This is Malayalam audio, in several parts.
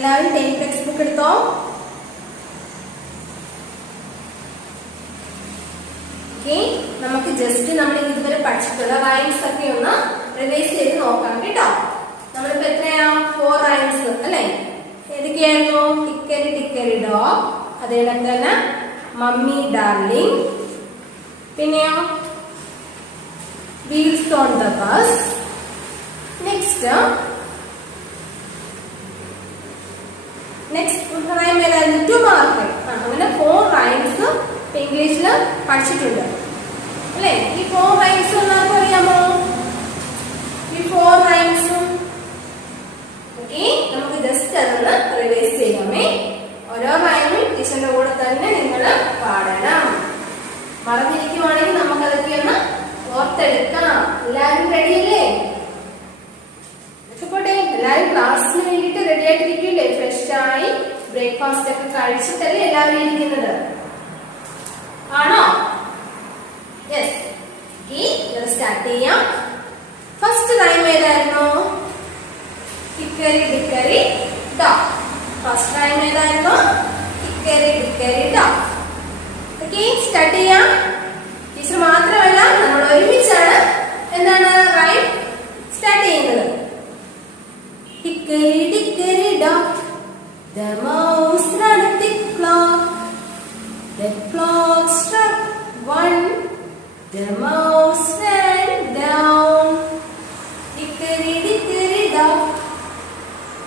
എല്ലാവരും 10th ടെക്സ്റ്റ് ബുക്ക് എടുത്തോ? ഓക്കെ, നമുക്ക് ജസ്റ്റ് നമ്മൾ ഇതുവരെ പഠിച്ചിട്ടുള്ള റൈംസ് ഒക്കെ ഒന്ന് റിവൈസ് ചെയ്ത് നോക്കാം കേട്ടോ. നമ്മളിപ്പോ എത്രയാ 4 റൈംസ് അല്ലേ? ഏതൊക്കെയായിരുന്നു? ടിക്കരി ടിക്കരി ഡോഗ്, അതേപോലെ തന്നെ മമ്മി ഡാർലിംഗ്, പിന്നെയോ wheels on the bus, next rhyme ഏതായിരുന്നു? To market. അങ്ങനെ 4 റൈംസ് ഇംഗ്ലീഷിൽ പഠിച്ചിട്ടുണ്ട് അല്ലേ? ഈ 4 റൈംസ് എല്ലാവർക്കും അറിയാമോ? ഈ 4 റൈംസും ഓക്കെ, നമുക്ക് ജസ്റ്റ് അതൊന്ന് റിവൈസ് ചെയ്യാമേ. ഓരോ റൈമും ടീച്ചറിന്റെ കൂടെ തന്നെ നിങ്ങൾ പാടണം. മറന്നിരിക്കുവാണെങ്കിൽ നമുക്ക് അതൊക്കെ ഒന്ന് ഓർത്തെടുക്കാം. എല്ലാവരും റെഡിയല്ലേ? പോട്ടെ, എല്ലാവരും ക്ലാസ്സിന് വേണ്ടിയിട്ട് റെഡി ആയിട്ടിരിക്കില്ലേ? ഫ്രഷ് ആയി ബ്രേക്ക്ഫാസ്റ്റ് ഒക്കെ കഴിച്ചിട്ടല്ലേ എല്ലാവരും ഇരിക്കുന്നത്? ആണോ? യെസ്. സ്റ്റാർട്ട് ചെയ്യാം. ഫസ്റ്റ് റൈം ഏതായിരുന്നു? Tikri Tikri dog. First rhyme ഏതായിരുന്നു? Tikri Tikri dog. Okay, start ചെയ്യാം. ടീച്ചർ മാത്രമല്ല നമ്മൾ ഒരുമിച്ചാണ് എന്താണ് റൈം സ്റ്റാർട്ട് ചെയ്യുന്നത്. Hickory dickory dock, the mouse ran a thick clock. The clock struck 1, the mouse ran down. Hickory dickory dock,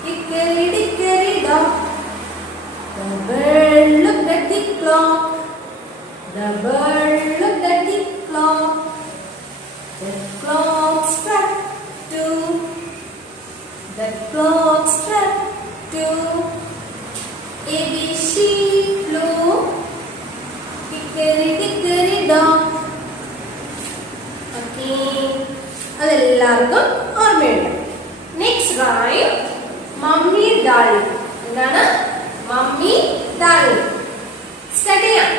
hickory dickory dock. The bird looked at the clock, the bird looked at the clock. The clock struck 2. The clock struck 2. A bee sheep flew, hickory dickory dock. Okay, അതെല്ലാവർക്കും ഓർമ്മയുണ്ട്. Next rhyme mummy darling. എന്താണ്? Mummy darling. സ്റ്റാർട്ട് ചെയ്യാം.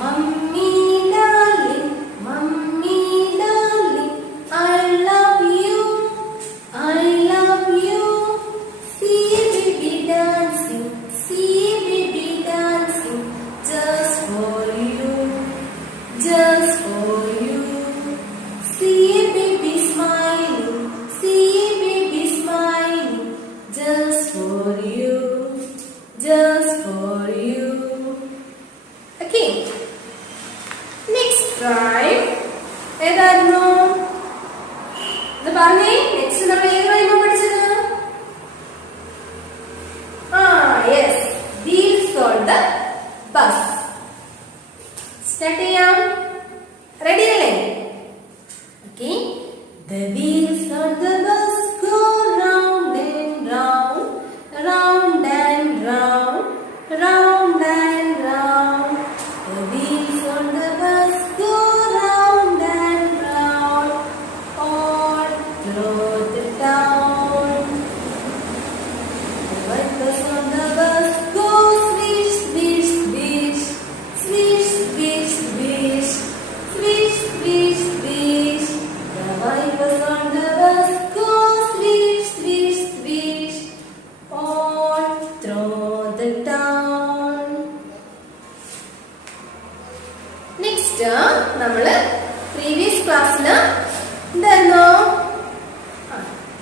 Mummy darling, mummy darling, I love you, I love you. See baby dancing, see baby dancing, just for you, just for you. See baby smiling, see baby smiling, just for you, just for you. Okay. Next rhyme. ഏതായിരുന്നു? ഇത് പറഞ്ഞേ. നെക്സ്റ്റ് നമ്മൾ ഏത് റൈമാ പഠിച്ചത്? Yes, wheels on the bus. Start ചെയ്യാം. റെഡി അല്ലേ? Okay. The wheels on the bus go round and round, round and round, round and round. The wheels on the bus go round and round all through the town. The wipers on the bus go swish, swish, swish, swish, swish, swish, swish, swish, swish. The wipers on the bus go swish, swish, swish all through the town. Next നമ്മള് പ്രീവിയസ് ക്ലാസ്സില് എന്തായിരുന്നു?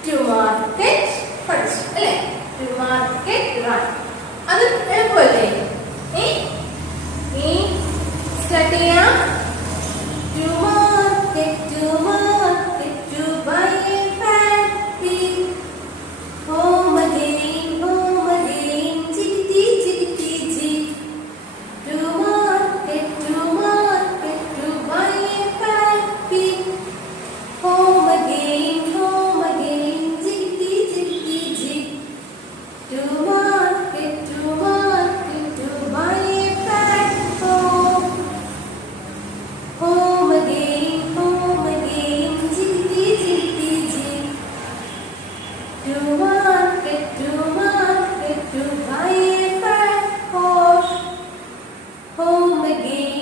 ടു മാർക്കറ്റ് പഠിച്ചു അല്ലേ? To market run. അത് എളുപ്പമല്ലേ? സ്റ്റാർട്ട് ചെയ്യാം. To market to buy a fancy, home again jiggety jiggety jig. To market to buy a fancy, home again, jiggety jiggety jig. To market, to buy a fat home. Home again, jiggety jiggety jig. To market, to buy a fat horse. Home again,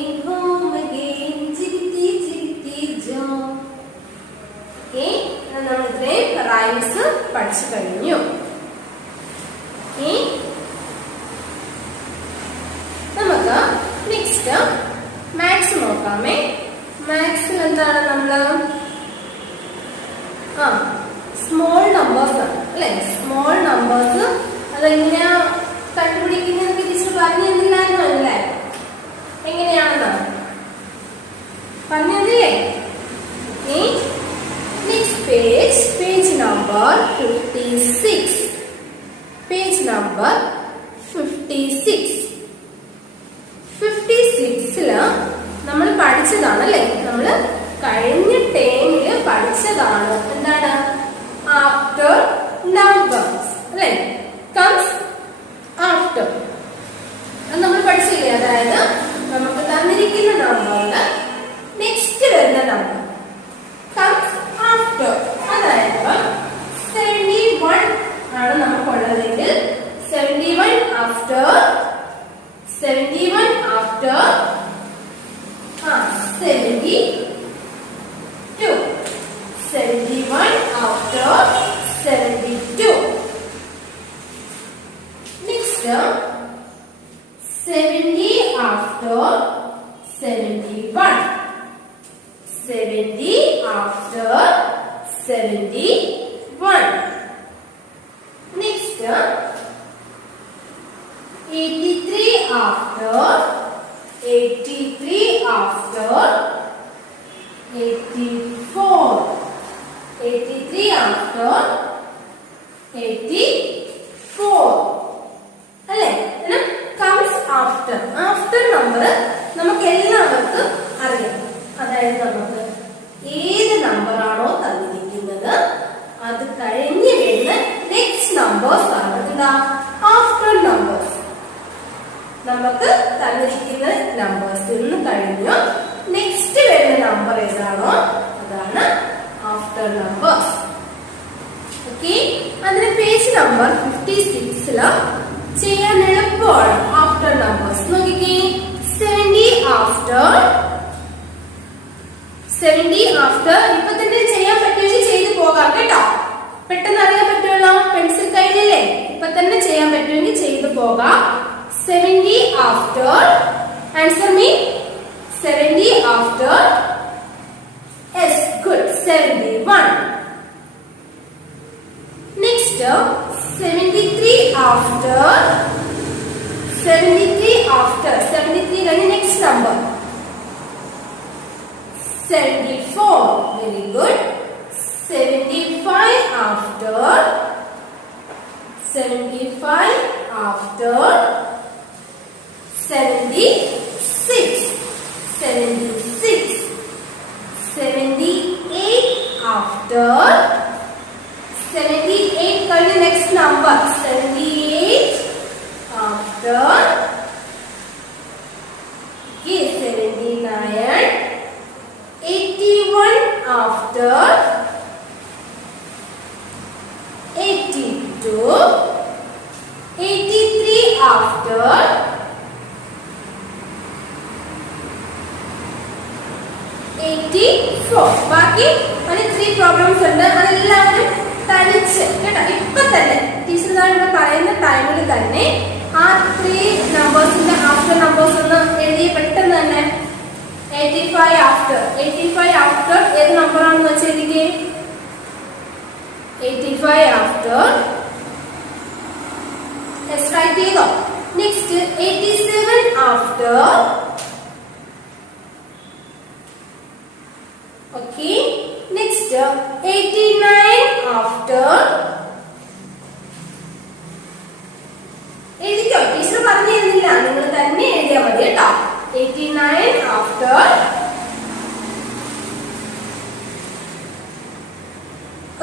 jiggety jiggety jog. നമ്മൾ ഇത്രയും റൈംസ് പഠിച്ചു കഴിഞ്ഞു. എന്താണ് നമ്മള് സ്മോൾ നമ്പേഴ്സ് ആണ് അല്ലെ. സ്മോൾ നമ്പേഴ്സ് അതെങ്ങനെയാ കണ്ടുപിടിക്കുന്നത് ടീച്ചർ പറഞ്ഞു തന്നില്ലായിരുന്നോ? അല്ലേ എങ്ങനെയാണെന്ന് പറഞ്ഞു തന്നില്ലേ? Next page number 56. Page number 56. 56ല് നമ്മൾ പഠിച്ചതാണ് അല്ലേ. നമ്മൾ കഴിഞ്ഞ ടേമില് പഠിച്ചതാണ്. എന്താണ്? ആഫ്റ്റർ നമ്പേഴ്സ് അല്ലേ. Comes after. അത് നമ്മൾ പഠിച്ചില്ലേ. അതായത് നമുക്ക് തന്നിരിക്കുന്ന നമ്പറിന് നെക്സ്റ്റ് വരുന്ന നമ്പർ കംസ് ആഫ്റ്റർ. അതായത് 71 ആണ് നമുക്കുള്ളതെങ്കിൽ 71 after 72 71 after 72. Next 70 after 71. 70 after 71. Next 83 after 84. 83 after 84 അല്ലേ. Comes after. ആഫ്റ്റർ നമ്പർ നമുക്ക് എല്ലാവർക്കും അറിയാം. അതായത് നമുക്ക് ഏത് നമ്പർ ആണോ തന്നിരിക്കുന്നത് അത് കഴിഞ്ഞ് വരുന്ന നെക്സ്റ്റ് നമ്പേഴ്സ് ആണ് എന്താ ആഫ്റ്റർ നമ്പേഴ്സ്. നമുക്ക് തന്നിരിക്കുന്ന നമ്പേഴ്സിൽ നിന്ന് കഴിഞ്ഞു നെക്സ്റ്റ് വരുന്ന നമ്പർ ഏതാണോ അതാണ് ആഫ്റ്റർ നമ്പേഴ്സ്. ഓക്കെ. അതിന് പേജ് നമ്പർ 56ല് ചെയ്യാൻ എളുപ്പമാണ് ആഫ്റ്റർ നമ്പേഴ്സ്. നോക്കിക്കേ. 70 ആഫ്റ്റർ ഇപ്പൊ തന്നെ ചെയ്യാൻ പറ്റുമെങ്കിൽ ചെയ്ത് പോകാം കേട്ടോ. പെട്ടെന്ന് അറിയാൻ പറ്റുമല്ലോ. പെൻസിൽ കയ്യിലല്ലേ. ഇപ്പൊ തന്നെ ചെയ്യാൻ പറ്റുമെങ്കിൽ ചെയ്ത് പോകാം. 70 after. Answer me. 70 after. Yes, good. 71. Next, 73 after. 73 after. 73 കഴിഞ്ഞ് next number. 74. Very good. 75 after. 75 after. 76. 76. 78 after. 78 കഴിഞ്ഞ് next number. 78 after. Okay, 79. 81 after. 82. 83 after. 84. ബാക്കി ഒരു 3 പ്രോബ്ലംസ് ഉണ്ട്. അതെല്ലാവരും തനിച്ച് കേട്ടോ ഇപ്പൊ തന്നെ ടീച്ചർ ഇവിടെ പറയുന്ന ടൈമിൽ തന്നെ ആ 3 നമ്പേഴ്സിന്റെ ആഫ്റ്റർ നമ്പേഴ്സ് ഒന്ന് എഴുതി പെട്ടെന്ന് തന്നെ. 85 ആഫ്റ്റർ. 85 ആഫ്റ്റർ ഏത് നമ്പർ ആണെന്ന് വെച്ചെഴുതിക്കേ. 85 ആഫ്റ്റർ. റൈറ്റ് ചെയ്തോ. Next 87 after. Okay. Next 89 after. എഴുതിക്കോ. ടീച്ചർ പറഞ്ഞു തരുന്നില്ല. നിങ്ങൾ തന്നെ എഴുതിയാൽ മതി കേട്ടോ. 89 after.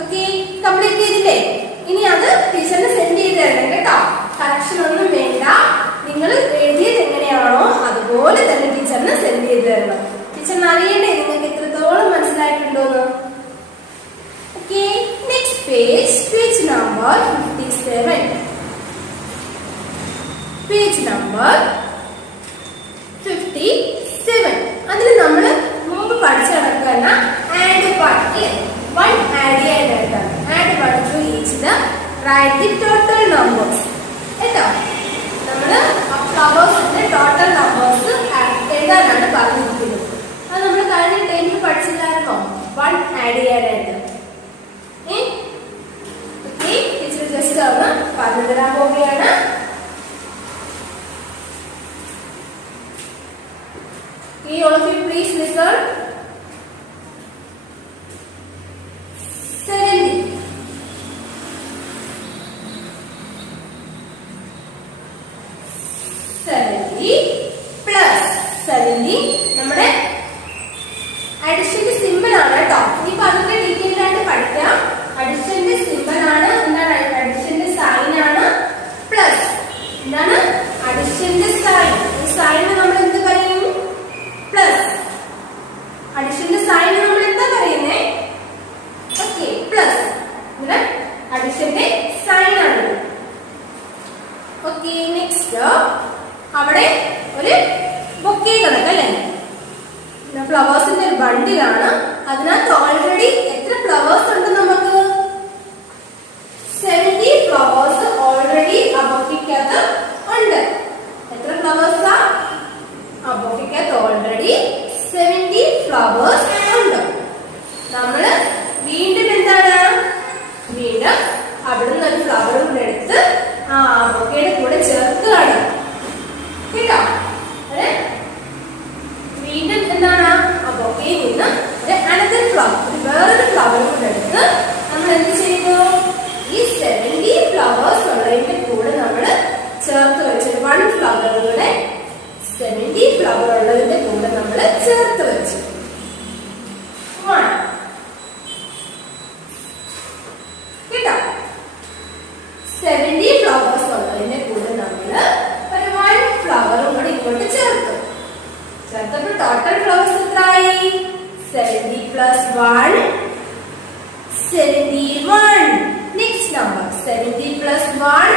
Okay. കംപ്ലീറ്റ് ചെയ്തില്ലേ? ഇനി അത് ടീച്ചറിന് സെൻഡ് ചെയ്ത് തരണം കേട്ടോ. കറക്ഷൻ ഒന്നും വേണ്ട. നിങ്ങൾ എഴുതിയത് എങ്ങനെയാണോ അതുപോലെ തന്നെ ടീച്ചറിന് സെൻഡ് ചെയ്ത് തരണം. ടീച്ചറിന് അറിയണ്ടേ നിങ്ങൾക്ക് എത്രത്തോളം മനസ്സിലായിട്ടുണ്ടോന്ന്. Okay. Next page number 57. Page number 57. അതിൽ നമ്മൾ മുമ്പ് പഠിച്ചു നടക്കുന്ന ആഡ് പാർട്ട് 1 ആഡ് ചെയ്യാനായിട്ടാണ്. Add 1 to each the write the total numbers. കേട്ടോ. നമ്മള് ഫ്ലവേഴ്സിന്റെ ടോട്ടൽ നമ്പേഴ്സ് എഴുതാനാണ് പറഞ്ഞിരിക്കുന്നത്. അത് നമ്മൾ കഴിഞ്ഞ ടൈമിൽ പഠിച്ചത് അഡിഷന്റെ സിമ്പിൾ ആണ് കേട്ടോ. ഇനിയിപ്പോ അതൊക്കെ ഡീറ്റെയിൽ ആയിട്ട് പഠിക്കാം. അഡിഷന്റെ സിമ്പിൾ ആണ്, എന്താണ് അഡിഷന്റെ സൈൻ ആണ് പ്ലസ്. എന്താണ് അഡിഷന്റെ സൈൻ? ഈ സൈന് നമ്മൾ എന്ത് പറയും? പ്ലസ്. അഡിഷന്റെ സൈന് നമ്മൾ എന്താ പറയുന്നേ? Okay, plus. ഇവിടെ അഡിഷന്റെ സൈൻ ആണ്. ഓക്കെ, നെക്സ്റ്റ് അവിടെ ഒരു ബൊക്കെ കിടക്കല്ലേ? ഫ്ലവേഴ്സിന്റെ ഒരു ബണ്ടിലാണ്. അതിനകത്ത് ഓൾറെഡി എത്ര ഫ്ലവേഴ്സ് ഉണ്ട്? നമുക്ക് 70 ഫ്ലവേഴ്സ് ഓൾറെഡി ആ ബൊക്കയ്ക്കകത്ത് ഉണ്ട്. എത്ര ഫ്ലവേഴ്സാ? ആ ബൊക്കയ്ക്കകത്ത് ഓൾറെഡി 70 ഫ്ലവേഴ്സ് ഉണ്ട്. നമ്മള് വീണ്ടും എന്താണ്? വീണ്ടും അവിടുന്ന് ഒരു ഫ്ലവറും കൂടെ എടുത്ത് ആ ബൊക്കയുടെ കൂടെ ചേർക്കുകയാണ് കേട്ടോ. വീണ്ടും എന്താണ്? ആ ബൊക്കയിൽ നിന്ന് അനദർ ഫ്ലവർ, വേറൊരു ഫ്ലവർ കൂടെ എടുത്ത് നമ്മൾ എന്ത് ചെയ്തു? ഈ 70 ഫ്ലവേഴ്സ് ഉള്ളതിന്റെ കൂടെ നമ്മൾ ചേർത്ത് വെച്ചു. 1 ഫ്ലവർ കൂടെ 70 ഫ്ലവർ ഉള്ളതിന്റെ കൂടെ നമ്മൾ ചേർത്ത് വെച്ചു. 1 കേട്ടോ. 70 ഫ്ലവേഴ്സ് ഉള്ളതിന്റെ കൂടെ നമ്മൾ ഒരു 1 ഫ്ലവറും കൂടെ ഇങ്ങോട്ട് ചേർത്തു. ചേർത്തപ്പോൾ ടോട്ടൽ ഫ്ലവേഴ്സ് എത്രയായി? 70 plus 1 71. Next number 70 plus 1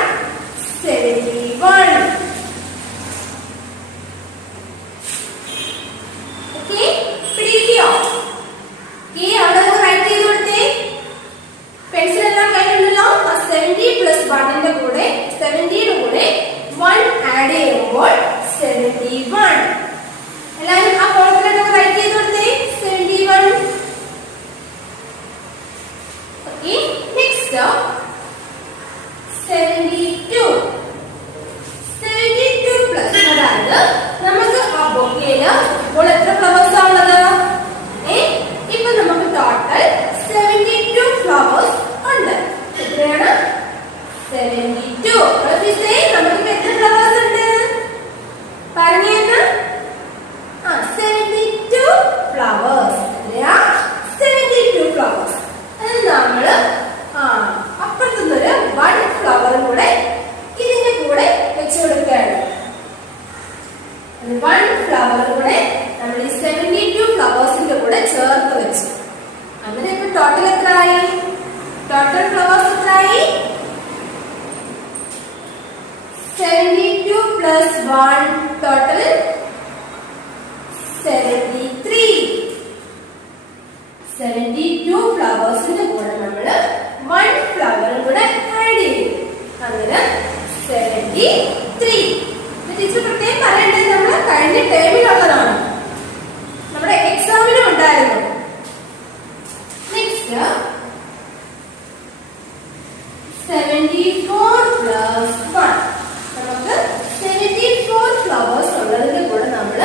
71. Okay, പിടിയോ? ഈ അവിടെ റൈറ്റ് ചെയ്ത് കൊടുത്തേ. പെൻസിൽ എല്ലാം കയ്യിലുണ്ടല്ലോ. 70 plus 1 ന്റെ കൂടെ 70 യുടെ കൂടെ 1 ആഡ് ചെയ്യുമ്പോൾ 71. എല്ലാവരും ആ കോളത്തിലൊക്കെ റൈറ്റ് ചെയ്ത് കൊടുത്തേ. 71. Okay, next 72. 72 പ്ലസ്, അതായത് നമുക്ക് ആ ബൊക്കയില് ഇപ്പോൾ എത്ര ഫ്ലവേഴ്സ് ആണുള്ളത്? ഇപ്പൊ നമുക്ക് ടോട്ടൽ 72 ഫ്ലവേഴ്സ് ഉണ്ട്. എത്രയാണ്? 72. നമുക്ക് എത്ര ഫ്ലവേഴ്സ് ഉണ്ട് പറഞ്ഞേന്ന്? 72 ഫ്ലവേഴ്സ്. 72 ഫ്ലവേഴ്സ്. അത് നമ്മള് അപ്പുറത്തുനിന്നൊരു 1 ഫ്ലവറും കൂടെ ഇതിന്റെ കൂടെ വെച്ചു കൊടുക്കുകയാണ്. 1 ഫ്ലവർ കൂടെ നമ്മൾ ഈ 72 ഫ്ലവേഴ്സിന്റെ കൂടെ ചേർത്ത് വെച്ചു. അങ്ങനെ ഇപ്പൊ ടോട്ടൽ എത്രയായി? ടോട്ടൽ ഫ്ലവേഴ്സ് എത്രയായി? 72 പ്ലസ് 1 ടോട്ടൽ 73. 72 ഫ്ലവേഴ്സിന്റെ കൂടെ നമ്മൾ 1 ഫ്ലവറും കൂടെ ആഡ് ചെയ്യും. അങ്ങനെ 73. ടീച്ചർ പ്രത്യേകം പറയേണ്ടത് നമ്മൾ കഴിഞ്ഞ ടേമിലുള്ളതാണ്, നമ്മുടെ എക്സാമിനും ഉണ്ടായിരുന്നു. Next 74 plus 1. നമുക്ക് 74 ഫ്ലവേഴ്സ് ഉള്ളതിന്റെ കൂടെ നമ്മൾ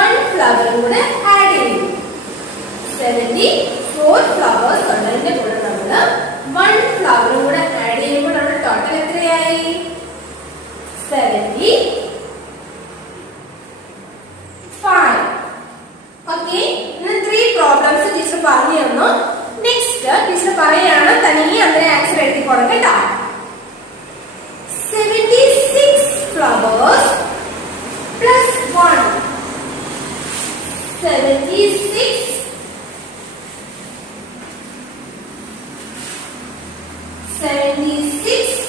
1 ഫ്ലവറും കൂടെ ആഡ് ചെയ്യും. 74 ഫ്ലവേഴ്സ് ഉള്ളതിന്റെ കൂടെ നമ്മൾ 1 ഫ്ലവറും കൂടെ ആഡ് ചെയ്യുമ്പോൾ നമ്മുടെ ടോട്ടൽ എത്രയായി? 75. ഓക്കെ, ഇന്ന് 3 പ്രോബ്ലംസ് ടീച്ചർ പറഞ്ഞു തന്നു. നെക്സ്റ്റ് ടീച്ചർ പറയാണ് തനിയെ അതിന്റെ ആൻസർ എഴുതിക്കോണം കേട്ടോ. 76 ഫ്ലവേഴ്സ് പ്ലസ് 1. 76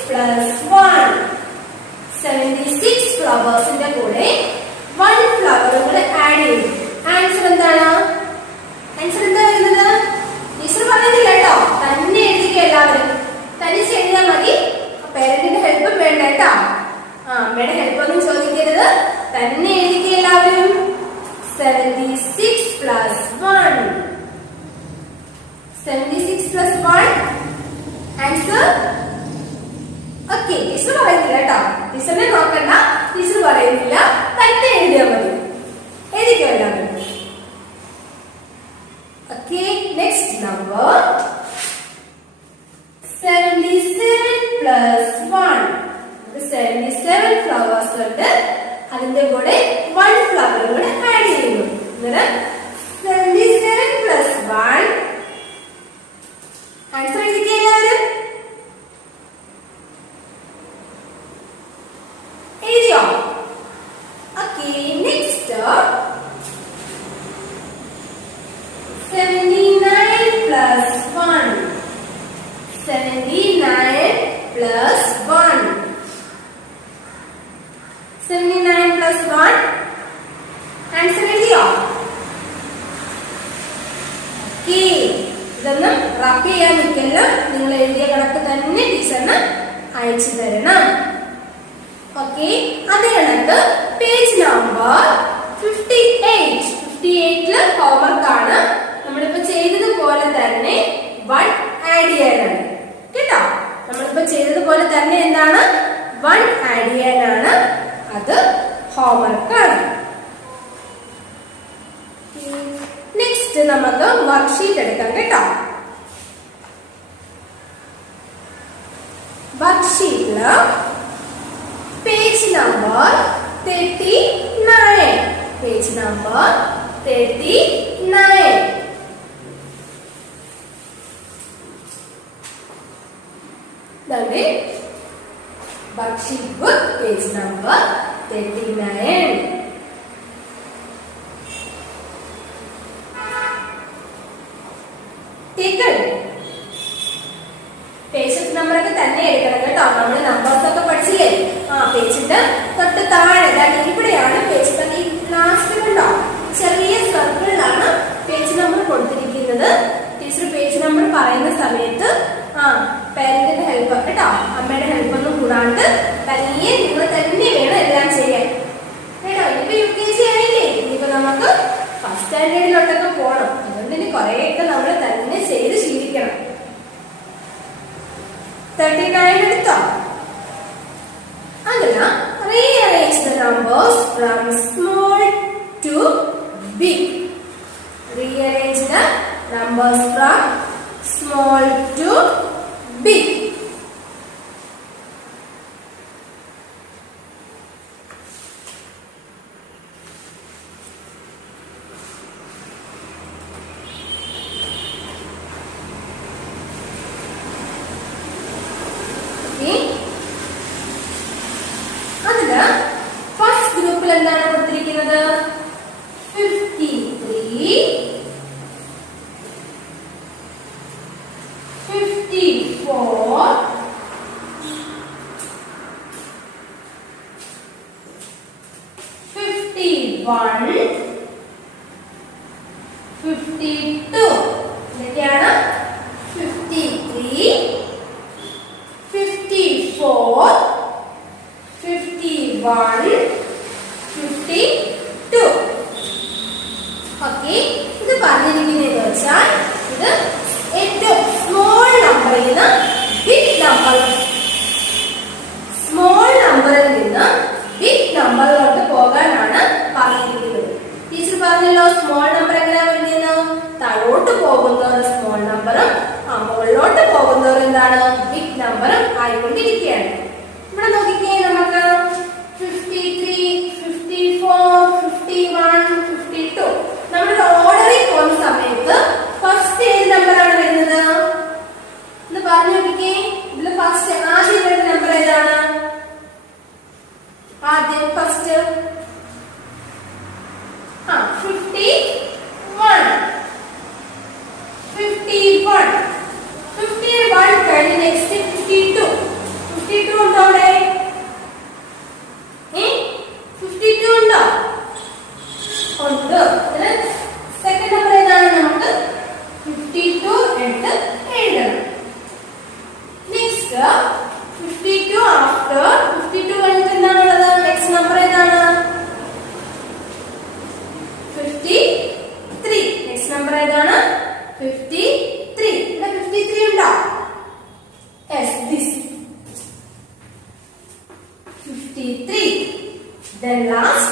പ്ലസ് 1. 76 ഫ്ലവേഴ്സിന്റെ കൂടെ 1 ഫ്ലവർ കൂടെ ആഡ് ചെയ്യും. ആൻസർ എന്താണ്? ആൻസർ എന്താ വരുന്നത്? ടീച്ചർ പറയുന്നില്ല കേട്ടോ, തന്നെ എഴുതിക്കുക. എല്ലാവരും തനിച്ച് എഴുതിയാൽ മതി. പേരന്റിന്റെ ഹെൽപ്പും വേണ്ട കേട്ടോ. അമ്മയുടെ ഹെൽപ്പൊന്നും ചോദിക്കരുത്, തന്നെ എഴുതിക്കുക എല്ലാവരും. 76 plus 1. 76 plus 1 answer. Okay, teacher പറയുന്നില്ല കേട്ടോ, ടീച്ചറിനെ നോക്കണ്ട, ടീച്ചർ പറയുന്നില്ല, തന്നെ എഴുതിയാൽ മതി. എഴുതിക്കോ എല്ലാവരും. Okay, next number 77 plus 1. 77 flowers ഉണ്ട്, അതിന്റെ കൂടെ 1 ഫ്ലവർ കൂടെ ആഡ് ചെയ്യുന്നു. 77 1. ആൻസർ എഴുതിയോ? ഓക്കേ, ഇതൊന്നും റബ് ചെയ്യാൻ നിൽക്കല്ലോ. നിങ്ങൾ എഴുതിയ കണക്ക് തന്നെ ടീച്ചറിന് അയച്ചു തരണം. ഓക്കെ, അതേ കണക്ക് പേജ് നമ്പർ 58. 58ല് ഹോംവർക്ക് ആണ്. നമ്മളിപ്പോ ചെയ്തതുപോലെ തന്നെ 1 ആഡ് ചെയ്യാനാണ് കേട്ടോ. നമ്മളിപ്പോ ചെയ്തതുപോലെ തന്നെ എന്താണ് 1 ആഡ് ചെയ്യാനാണ്. അത് ഹോംവർക്ക് ആണ്. നെക്സ്റ്റ് നമുക്ക് വർക്ക്ഷീറ്റ് എടുക്കാം കേട്ടോ. വർക്ക്ഷീറ്റില് പേജ് നമ്പർ 39. Page number 39. ഇതാണ് worksheet book page number 39. Page നമ്പറൊക്കെ തന്നെ എടുക്കണം കേട്ടോ. നമ്മൾ നമ്പേഴ്സ് ഒക്കെ പഠിച്ചില്ലേ? പേജിന്റെ തൊട്ട് താഴെ ഇവിടെയാണ് പേജ്. ഈ ലാസ്റ്റിലുണ്ടോ ചെറിയ സർക്കിളിലാണ് പേജ് നമ്പർ കൊടുത്തിരിക്കുന്നത്. ടീച്ചർ പേജ് നമ്പർ പറയുന്ന സമയത്ത് പേരന്റിന്റെ ഹെൽപ്പ് കേട്ടോ, അമ്മയുടെ ഹെൽപ്പ് ഒന്നും കൂടാണ്ട് തനിയെ നിങ്ങൾ തന്നെ വേണം എല്ലാം ചെയ്യാൻ കേട്ടോ. ഇനിയിപ്പോ UKG ആയില്ലേ, ഇനിയിപ്പോ നമുക്ക് ഫസ്റ്റ് സ്റ്റാൻഡേർഡിലോട്ടൊക്കെ പോകണം. അതുകൊണ്ട് ഇനി കുറെയൊക്കെ നമ്മൾ തന്നെ ചെയ്ത് ശീലിക്കണം. 39 എടുത്തോ? അതിന് rearrange the numbers from small to big. Rearrange the numbers from small to big. First ഗ്രൂപ്പിൽ എന്താണ് കൊടുത്തിരിക്കുന്നത്? 53, 54, 51, 52. ഇതൊക്കെയാണ് 53, 54, 51, 52. ഓക്കെ, ഇത് പറഞ്ഞിരിക്കുന്നത് വെച്ചാൽ ഇത് ഏറ്റവും സ്മോൾ നമ്പറിൽ നിന്ന് ബിഗ് നമ്പർ, സ്മോൾ നമ്പറിൽ നിന്ന് ബിഗ് നമ്പറിലോട്ട് പോകാനാണ് പറഞ്ഞിരിക്കുന്നത്. ടീച്ചർ പറഞ്ഞല്ലോ സ്മോൾ നമ്പർ എങ്ങനെയാ വരുന്നത്? താഴോട്ട് പോകുന്നവർ സ്മോൾ നമ്പറും മുകളിലോട്ട് പോകുന്നവർ എന്താണ് ബിഗ് നമ്പറും ആയിക്കൊണ്ടിരിക്കുകയാണ്. ഇവിടെ നോക്കിക്കേ, നമുക്ക് 53, 54, 51, 52 നമ്മുടെ ഓർഡറിൽ പോകുന്ന സമയത്ത് ഫസ്റ്റ് ഏത് നമ്പറാണ് വരുന്നത് എന്ന് പറഞ്ഞു നോക്കിക്കേ. ഇതിൽ ഫസ്റ്റ് ആദ്യം വരുന്ന നമ്പർ ഏതാണ്? ആദ്യം ഫസ്റ്റ് 51, 51, 51 കഴിഞ്ഞ് നെക്സ്റ്റ് 52. 52 ഉണ്ടോ അവിടെ? 52 ഉണ്ടോ? ഉണ്ട്. സെക്കൻഡ് നമ്പർ ഏതാണ്? നമുക്ക് 52 എടുത്ത് എഴുതണം. നെക്സ്റ്റ് 52 ആഫ്റ്റർ 52 കഴിഞ്ഞിട്ട് എന്താണുള്ളത്? നെക്സ്റ്റ് നമ്പർ ഏതാണ്? 53. നെക്സ്റ്റ് നമ്പർ ഏതാണ്? 53. ഇവിടെ 53 ഉണ്ടോ? Yes, this 53. Then last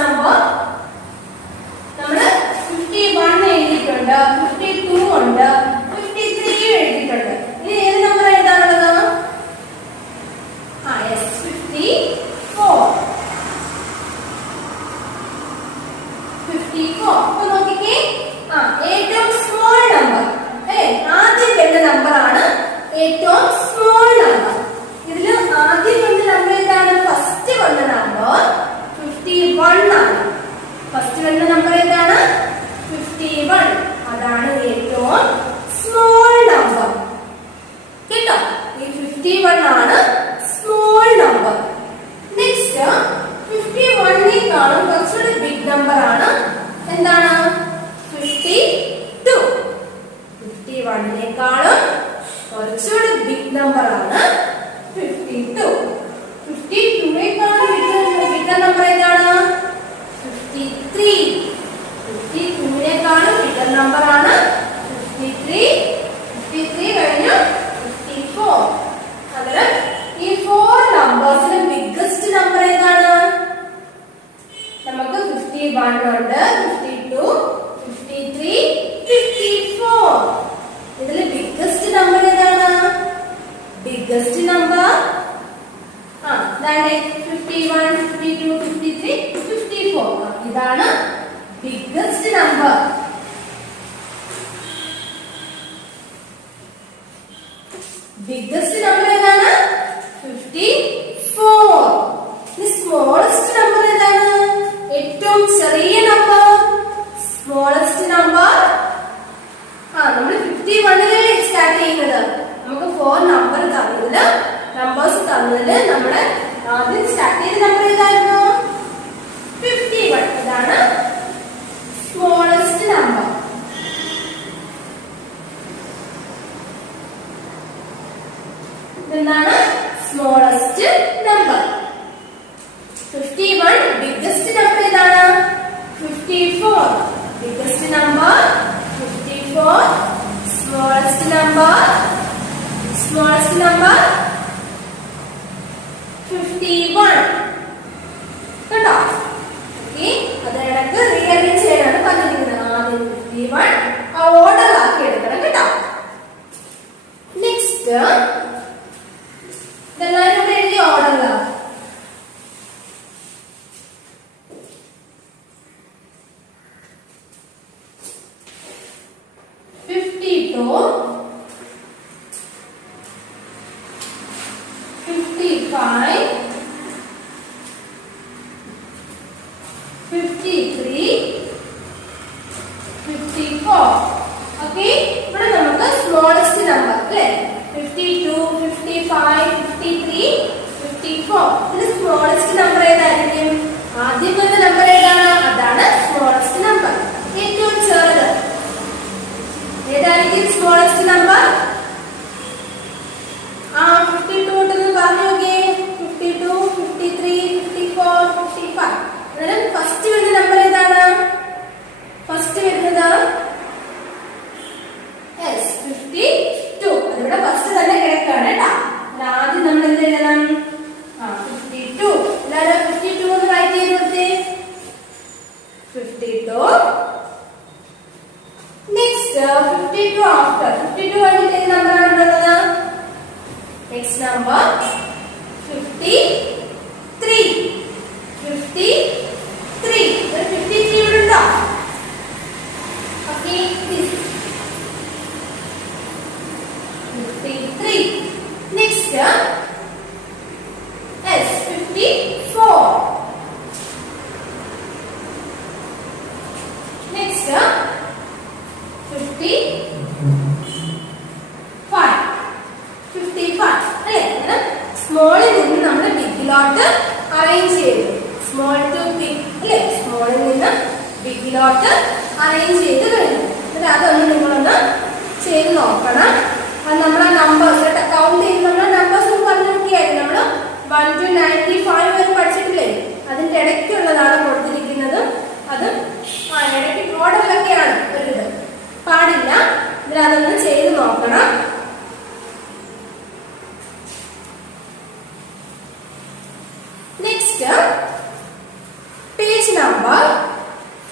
number നമ്മൾ 51 എഴുതിയിട്ടുണ്ട്, 52 ഉണ്ട്, 53 എഴുതിയിട്ടുണ്ട്. ഇനി ഏത് നമ്പർ എഴുതാനുള്ളത്? yes, 54. 54. അപ്പൊ നോക്കിക്കേ, ഏറ്റവും സ്മോൾ നമ്പർ അല്ലേ? ആദ്യം വരുന്ന നമ്പർ ആണ് ഏറ്റവും സ്മോൾ നമ്പർ. ഇതിൽ ആദ്യം വന്ന നമ്പർ ഏതാണ്? ഫസ്റ്റ് വന്ന നമ്പർ 51 ആണ്. ഫസ്റ്റ് വന്ന നമ്പർ ഏതാണ്? 51. അതാണ് ഏറ്റവും സ്മോൾ നമ്പർ കേട്ടോ. ഈ 51 ആണ് സ്മോൾ നമ്പർ. നെക്സ്റ്റ് 51-നേക്കാളും കുറച്ചുകൂടി ബിഗ് നമ്പർ ആണ് 52. 52-നേക്കാളും ബിഗ് നമ്പർ ഏതാണ്? 53. 52-നേക്കാളും ബിഗ് നമ്പർ ആണ് 53. 53 കഴിഞ്ഞു 54. അന്നേരം ഈ 4 നമ്പേഴ്സിലെ ബിഗ്ഗസ്റ്റ് നമ്പർ ഏതാണ്? നമുക്ക് 51 ഉണ്ട്, 52, 53, 54. ഇതിലെ ബിഗ്ഗസ്റ്റ് നമ്പർ ഏതാണ്? Biggest number 51, 52, 53, 54. ഇതാണ് ബിഗ്ഗസ്റ്റ് നമ്പർ. ബിഗ്ഗസ്റ്റ് നമ്പർ ഏതാണ്? 54. സ്മോളസ്റ്റ് നമ്പർ ഏതാണ്? ഏറ്റവും ചെറിയ നമ്പർ. സ്മോളസ്റ്റ് നമ്പർ നമ്മൾ 51-ലെ സ്റ്റാർട്ട് ചെയ്യുന്നത്. നമുക്ക് 4 നമ്പേഴ്സ് തന്നതില് നമ്മുടെ ആദ്യം സ്റ്റാർട്ട് ചെയ്ത നമ്പർ ഏതായിരുന്നു? 51. ഇതാണ് സ്മോളസ്റ്റ് നമ്പർ. ഇതെന്താണ്? Smallest number. 51 ബിഗ്ഗസ്റ്റ് നമ്പർ ഏതാണ്? 54. Biggest number 54. Smallest number 51. കേട്ടോ? ഓക്കെ, അതിനിടക്ക് റീഅറേഞ്ച് ചെയ്യാനാണ് പറഞ്ഞിരിക്കുന്നത്. ആദ്യം 51 ആ ഓർഡർ ആക്കി എടുക്കണം കേട്ടോ. നെക്സ്റ്റ് ഇതെല്ലാവരും കൂടെ എഴുതിയ ഓർഡറിലാണ്. 52, 55, 53, 54. ഓക്കെ, ഇവിടെ നമുക്ക് സ്മോളസ്റ്റ് നമ്പർ അല്ലേ? 52, 55, 53, 54. ഇതിൽ സ്മോളസ്റ്റ് നമ്പർ ഏതായിരിക്കും? ആദ്യം വരുന്ന നമ്പർ ഏതാണ്? അതാണ് സ്മോളസ്റ്റ് നമ്പർ. ഏറ്റവും ചെറുത് ഏതായിരിക്കും? സ്മോളസ്റ്റ് നമ്പർ 52 ഉണ്ടെന്ന് പറഞ്ഞു നോക്കേ. 52, 53, 54, 55. അന്നേരം ഫസ്റ്റ് വരുന്ന നമ്പർ ഏതാണ്? ഫസ്റ്റ് വരുന്നത് 52. അതിവിടെ ഫസ്റ്റ് തന്നെ കിടക്കാണ് കേട്ടോ. ആദ്യം നമ്മൾ എന്ത് എഴുതണം? 52. എല്ലാവരും 52 ഒന്ന് റൈറ്റ് ചെയ്ത് കൊടുത്തേ. 52. നെക്സ്റ്റ് 52 ആഫ്റ്റർ 52 കഴിഞ്ഞിട്ട് ഏത് നമ്പറാണ് ഉള്ളത്? Next number 53. 53. 53 ഇവിടെ ഉണ്ടോ? ഓക്കെ, 53. നെക്സ്റ്റ് 54. നെക്സ്റ്റ് 55 അല്ലേ? സ്മോളിൽ നിന്ന് നമ്മൾ ബിഗിലോട്ട് അറേഞ്ച് ചെയ്തു. സ്മോൾ ടു ബിഗ് അല്ലേ? സ്മോളിൽ നിന്ന് ബിഗിലോട്ട് അറേഞ്ച് ചെയ്ത് കഴിഞ്ഞു. എന്നിട്ട് അതൊന്ന് നിങ്ങളൊന്ന് ചെയ്ത് നോക്കണം. അത് നമ്മളെ നമ്പേഴ്സ് കൗണ്ട് ചെയ്ത് നമ്മളെ നമ്പേഴ്സ് പറഞ്ഞു നോക്കിയായിരുന്നു. നമ്മൾ 1 to 95 വരെ പഠിച്ചിട്ടില്ലേ? അതിന്റെ ഇടയ്ക്കുള്ളതാണ് കൊടുത്തിരിക്കുന്നത്. അത് ഇടയ്ക്ക് ഓർഡറിലൊക്കെയാണ് ഒരു പാടില്ല. ഇതിൽ അതൊന്ന് ചെയ്ത് നോക്കണം. Next page number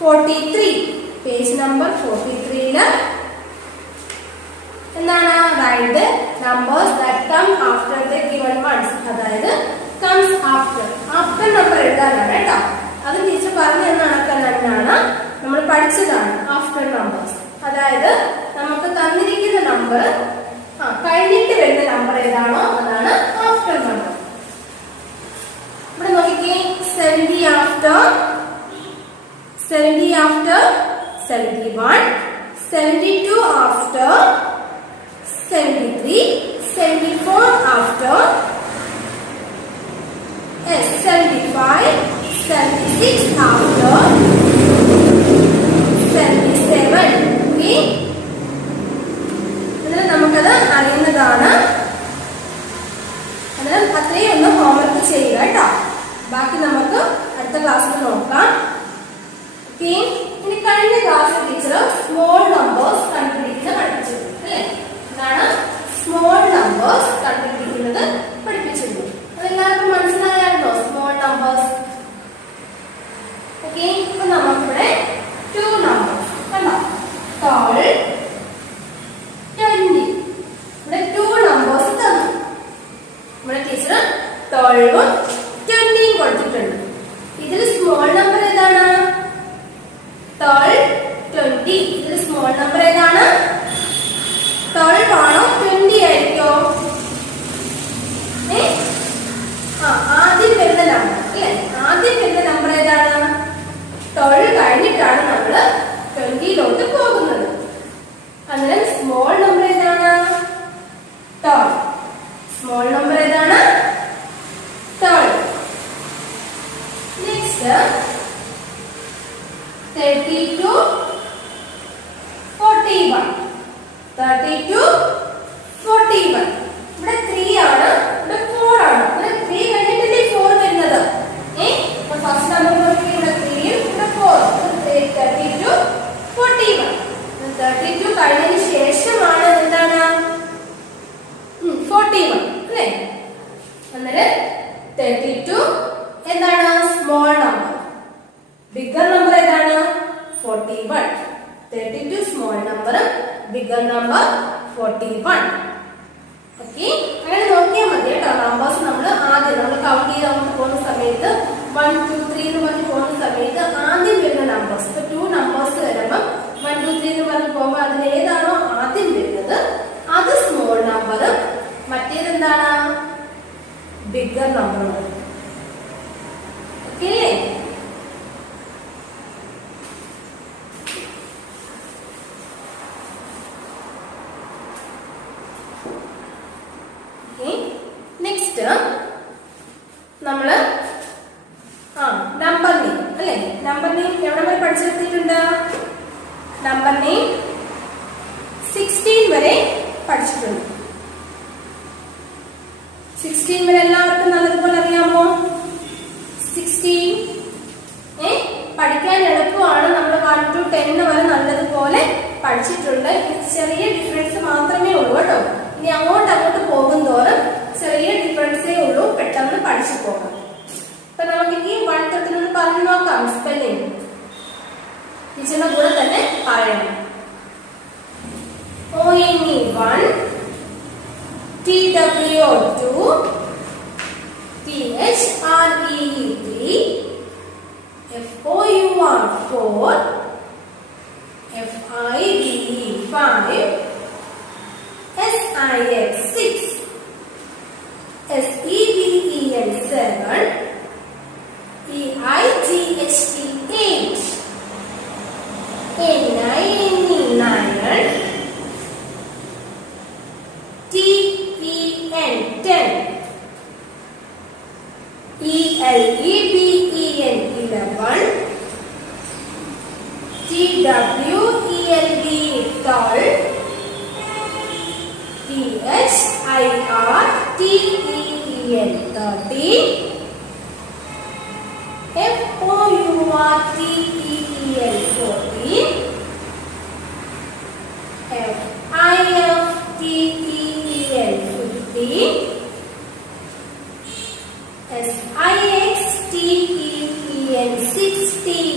43. Page number 43 എന്താണ്? അതായത് numbers that come after the given ones. അതായത് കംസ് ആഫ്റ്റർ നമ്പർ എഴുതാനാണ് കേട്ടോ. അത് ടീച്ചർ പറഞ്ഞു തന്ന കണക്ക് തന്നെയാണ് നമ്മൾ പഠിച്ചതാണ്. ആഫ്റ്റർ നമ്പേഴ്സ് അതായത് നമുക്ക് തന്നിരിക്കുന്ന നമ്പർ കഴിഞ്ഞിട്ട് വരുന്ന നമ്പർ ഏതാണോ അതാണ് ആഫ്റ്റർ നമ്പർ. ഇവിടെ നോക്കിക്കേ. 70 after 71, 72 after 73, 74 after 75, 76 after 77. Okay. Small number ഏതാണ്? 12 ആണോ 20 ആയിരിക്കോ? ആദ്യം വരുന്ന നമ്പർ അല്ലേ? ആദ്യം വരുന്ന നമ്പർ ഏതാണ്? 12 കഴിഞ്ഞിട്ടാണ് നമ്മൾ 20 പോകുന്നത്. അതിനാൽ സ്മോൾ നമ്പർ ഏതാണ്? 12. സ്മോൾ നമ്പർ ഏതാണ്? 12. Next 30 to 41. 30 to 41. ഇവിടെ 3 ആണ്, ഇവിടെ 4 ആണ്. ഇവിടെ 3 കഴിഞ്ഞിട്ടല്ലേ 4 വരുന്നത്. ഫസ്റ്റ് നമ്പർ നോക്കി, ഇവിടെ 3 ഇവിടെ 4. 30 to 41. 32 കഴിഞ്ഞതിന് ശേഷമാണ് എന്താണ് 41 അല്ലേ? അന്നേരം 32 എന്താണ് സ്മോൾ നമ്പർ. ബിഗർ നമ്പർ ഏതാണ്? 41. 32 small number, bigger number 41. Okay, അങ്ങനെ നോക്കിയാൽ മതി കേട്ടോ. നമ്പേഴ്സ് നമ്മൾ ആദ്യം നമ്മൾ കൗണ്ട് ചെയ്ത് അങ്ങോട്ട് പോകുന്ന സമയത്ത് 1 2 3 എന്ന് പറഞ്ഞ് പോകുന്ന സമയത്ത് ആദ്യം വരുന്ന നമ്പേഴ്സ്, ഇപ്പൊ 2 നമ്പേഴ്സ് വരുമ്പോൾ 1 2 3 എന്ന് പറഞ്ഞ് പോകുമ്പോൾ അതിൽ ഏതാണോ ആദ്യം വരുന്നത് അത് സ്മോൾ നമ്പർ, മറ്റേതെന്താണ് ബിഗർ നമ്പർ. ഓക്കെ അല്ലേ? നെക്സ്റ്റ് നമ്മള് നമ്പർ നെയിം അല്ലേ? നമ്പർ നെയിം എവിടെ വരെ പഠിച്ചെടുത്തിട്ടുണ്ട്? നമ്പർ നെയിം 16 വരെ പഠിച്ചിട്ടുണ്ട്. 16 വരെ എല്ലാവർക്കും നല്ലതുപോലെ അറിയാമോ? 16 പഠിക്കാൻ എളുപ്പമാണ്. നമ്മൾ 1 to 10 വരെ നല്ലതുപോലെ പഠിച്ചിട്ടുണ്ട്. ചെറിയ ഡിഫറൻസ് മാത്രമേ ഉള്ളൂ കേട്ടോ. ഇനി അങ്ങോട്ട് പോകും തോറും ചെറിയ ഡിഫറൻസേ ഉള്ളൂ, പെട്ടെന്ന് പഠിച്ചു പോകാം. അപ്പൊ നമുക്ക് ഇനി 1 തൊട്ട് പറഞ്ഞു നോക്കാം. സ്പെല്ലിംഗ് ടീച്ചറിന്റെ കൂടെ തന്നെ പറയണം. ONE 1, TWO 2, THREE 3, FOUR 4, FIDE 5, SIX 6, SEVEN 7, EIGHT 8, NINE 9, TEN 10, ELEBEN 11, TWELB 12, THIRTEN 13, FOURTEEN 14, FIFTEEN 15, SIXTEEN 16.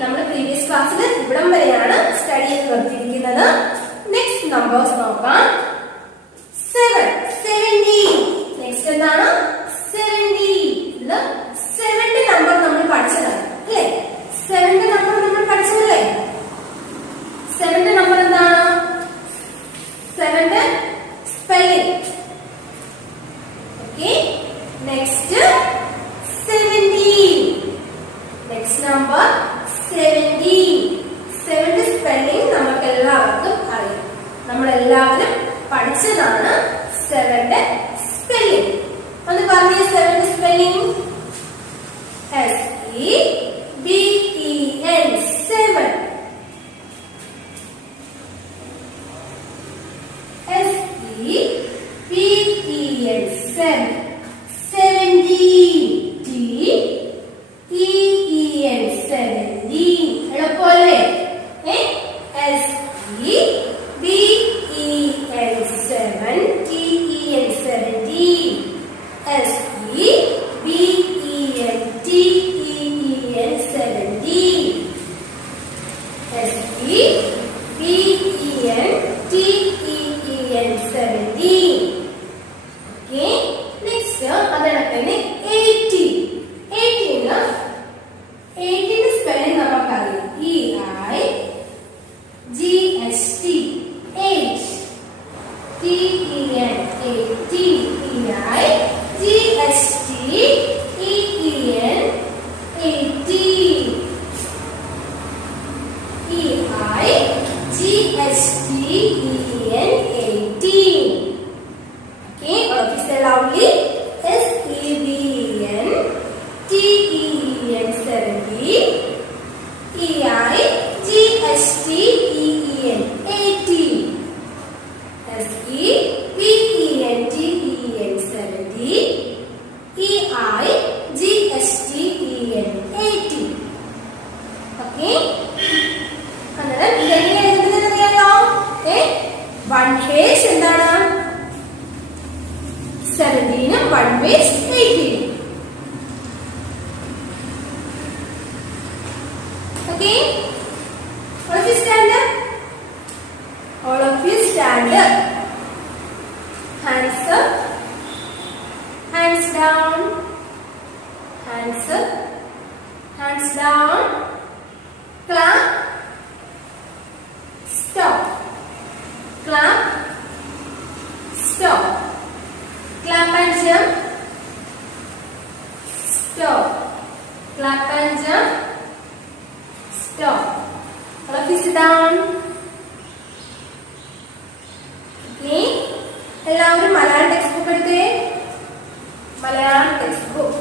നമ്മൾ പ്രീവിയസ് ക്ലാസ്സിൽ ഇവിടം വരെയാണ് സ്റ്റഡി ചെയ്ത് നിർത്തിയിരിക്കുന്നത്. നെക്സ്റ്റ് നമ്പേഴ്സ് നോക്കാം. 17. നെക്സ്റ്റ് എന്താണ്? 17. 7ന്റെ നമ്പർ നമ്മൾ പഠിച്ചതാണ് അല്ലേ? 7ന്റെ നമ്പർ നമ്മൾ പഠിച്ചതല്ലേ? 7ന്റെ നമ്പർ എന്താണ്? 7ന്റെ spelling. Okay, next 17. Next number 17. 7ന്റെ സ്പെല്ലിംഗ് നമുക്ക് എല്ലാവർക്കും അറിയാം. നമ്മളെല്ലാവരും പഠിച്ചതാണ് 7ന്റെ സ്പെല്ലിംഗ്. ഒന്ന് പറഞ്ഞേ 7ന്റെ സ്പെല്ലിംഗ്. SEVEN 7. SEVEN 7. 17. TEEN 17. എളുപ്പമല്ലേ? SEVEN 7. TEN 17. SEVEN TEEN 17. SEVEN TEEN 17. Okay, next അതടക്കന്നെ 18. 18 ന്റെ സ്പെല്ലിംഗ് നമുക്കറിയാം. Okay, all of you say loudly. SEVENTEEN 70. EIGHTEEN 80. SEVENTEEN 70. EIGHTEEN 80. Okay. അന്നേരം ഇതെങ്ങനെ എഴുതുന്നത് അറിയാലോ? വൺ പേജ് എന്താണ് 17, one page 18. Okay. All of you stand up. All of you stand up. Hands up. Hands down. Hands up. Hands down. Clap. Stop. Clap. Stop. Clap and jump. Stop. Clap and jump. Stop. All of you sit down. Okay. എല്ലാവരും മലയാളം ടെക്സ്റ്റ് ബുക്ക് എടുത്തേ. Malayalam text book.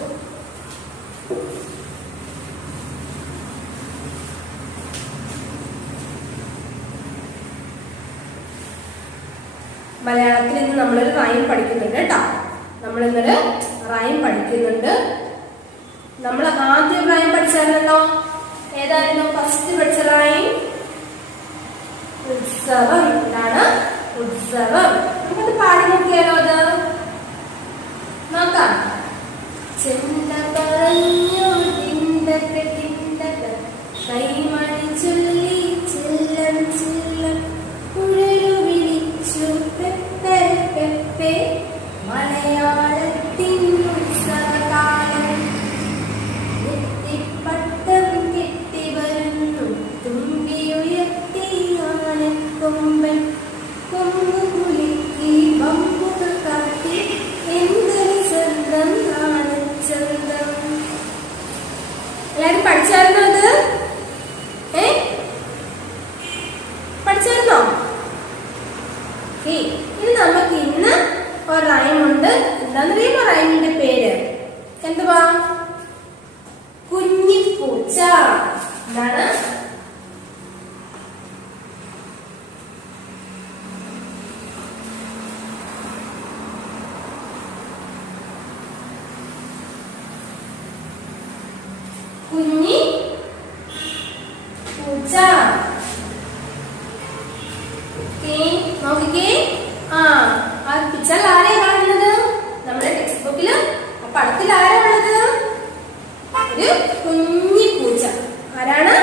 മലയാളത്തിൽ ഇന്ന് നമ്മളൊരു റൈം പഠിക്കുന്നുണ്ട് കേട്ടോ. നമ്മളിന്നൊരു റൈം പഠിക്കുന്നുണ്ട്. നമ്മൾ ആദ്യം റൈം പഠിച്ചായിരുന്നല്ലോ. ഏതായിരുന്നു ഫസ്റ്റ് പഠിച്ച റൈം? ഉത്സവം. എന്താണ്? ഉത്സവം. നമുക്കത് പാടി നോക്കിയാലോ? അത് നോക്കാം. ചെണ്ട പറഞ്ഞു തിണ്ടക തിണ്ടക കൈമണി ചൊല്ലി ചില്ലം ചില്ലം കുഴലു വിളിച്ചു പെപ്പെ പെപ്പെ മലയാളത്തിൻ ഉത്സവകാലം നെറ്റിപ്പട്ടം കെട്ടി വരുന്നു തുമ്പി ഉയർത്തി ആനക്കൊമ്പൻ കൊമ്പു കുലുക്കി ബമ്പുകൾ കാട്ടി എന്തൊരു ചന്തം ആനച്ചന്തം. എല്ലാരും പഠിച്ചായിരുന്നോ അത്? പഠിച്ചായിരുന്നോ? ഇനി നമുക്ക് ഇന്ന് ഒരു റൈം ഉണ്ട്. എന്താന്നറിയുമോ റൈമിന്റെ പേര്? എന്തുവാ? കുഞ്ഞിപ്പൂച്ച. എന്താണ്? കുഞ്ഞി പൂച്ച. നോക്കിക്കേ. ആ പിക്ചറിൽ ആരെയാ കാണുന്നത്? നമ്മുടെ ടെക്സ്റ്റ് ബുക്കില് പടത്തിൽ ആരാ ഉള്ളത്? ഒരു കുഞ്ഞി പൂച്ച. ആരാണ്?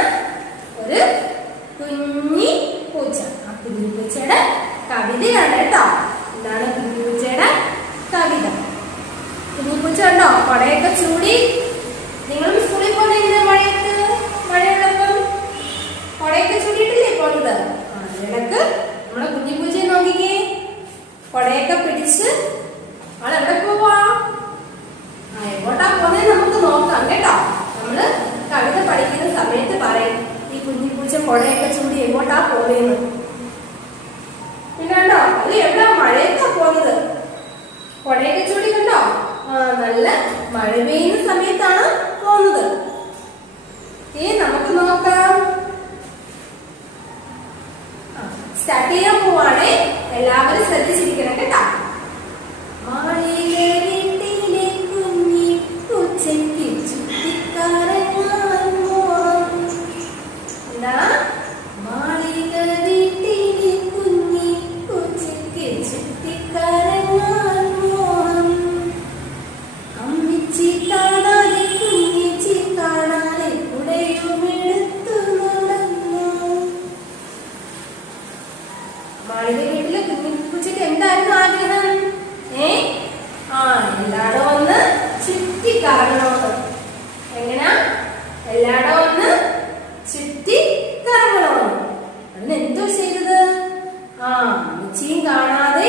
ഒരു കുഞ്ഞി പൂച്ച. ആ കുഞ്ഞി പൂച്ചയുടെ കവിതയാണ് കേട്ടോ. എന്താണ് കുഞ്ഞി പൂച്ചയുടെ കവിത? കുഞ്ഞി പൂച്ച ഉണ്ടോ? കൊടയൊക്കെ ചൂടി. നിങ്ങളും സ്കൂളിൽ പോകുന്ന മഴയുള്ളപ്പം കൊടയൊക്കെ ചൂടിയിട്ടില്ലേ പോകുന്നത്? അതിനിടക്ക് നമ്മളെ കുഞ്ഞി പൂച്ചയെ നോക്കിക്കേ. കൊടയൊക്കെ പിടിച്ച് ആളെവിടെ പോവാ? എങ്ങോട്ടാ പോകുന്നത് നമുക്ക് നോക്കാം കേട്ടോ. നമ്മള് കവിത പഠിക്കുന്ന സമയത്ത് പറയും ഈ കുഞ്ഞി പൂച്ച കൊടയൊക്കെ ചൂടി എങ്ങോട്ടാ പോകുന്നത്. പിന്നെ കണ്ടോ അത് എവിടാ? മഴയത്താ പോകുന്നത്. കൊടയൊക്കെ ചൂടി കണ്ടോ? നല്ല മഴ പെയ്യുന്ന സമയത്താണ് പോകുന്നത്. നമുക്ക് നോക്കാം. സ്റ്റാർട്ട് ചെയ്യാൻ പോവാണേ. എല്ലാവരും ശ്രദ്ധിച്ചിരിക്കണം കേട്ടോ. മാളിക വീട്ടിലെ കുഞ്ഞി പൂച്ചയ്ക്ക് ചുറ്റിക്കറങ്ങാൻ മോഹം. എന്താ? മാളിക വീട്ടിലെ കുഞ്ഞി പൂച്ചയ്ക്ക് ചുറ്റിക്കറങ്ങാൻ മോഹം. അമ്മിച്ചി കാണാതെ കുഞ്ഞിച്ചി കാണാതെ കുടയുമെടുത്തു നടന്നു. മാളിക വീട്ടിലെ കുഞ്ഞിപ്പൂച്ചയ്ക്ക് എന്തായിരുന്നു ആഗ്രഹം? എല്ലായിടം ഒന്ന് ചുറ്റി കറങ്ങണമെന്ന്. എങ്ങനാ? എല്ലായിടം ഒന്ന് ചുറ്റി കറങ്ങണമെന്ന്. അതിനെന്തോ ചെയ്തത്? അമ്മച്ചിയും കാണാതെ.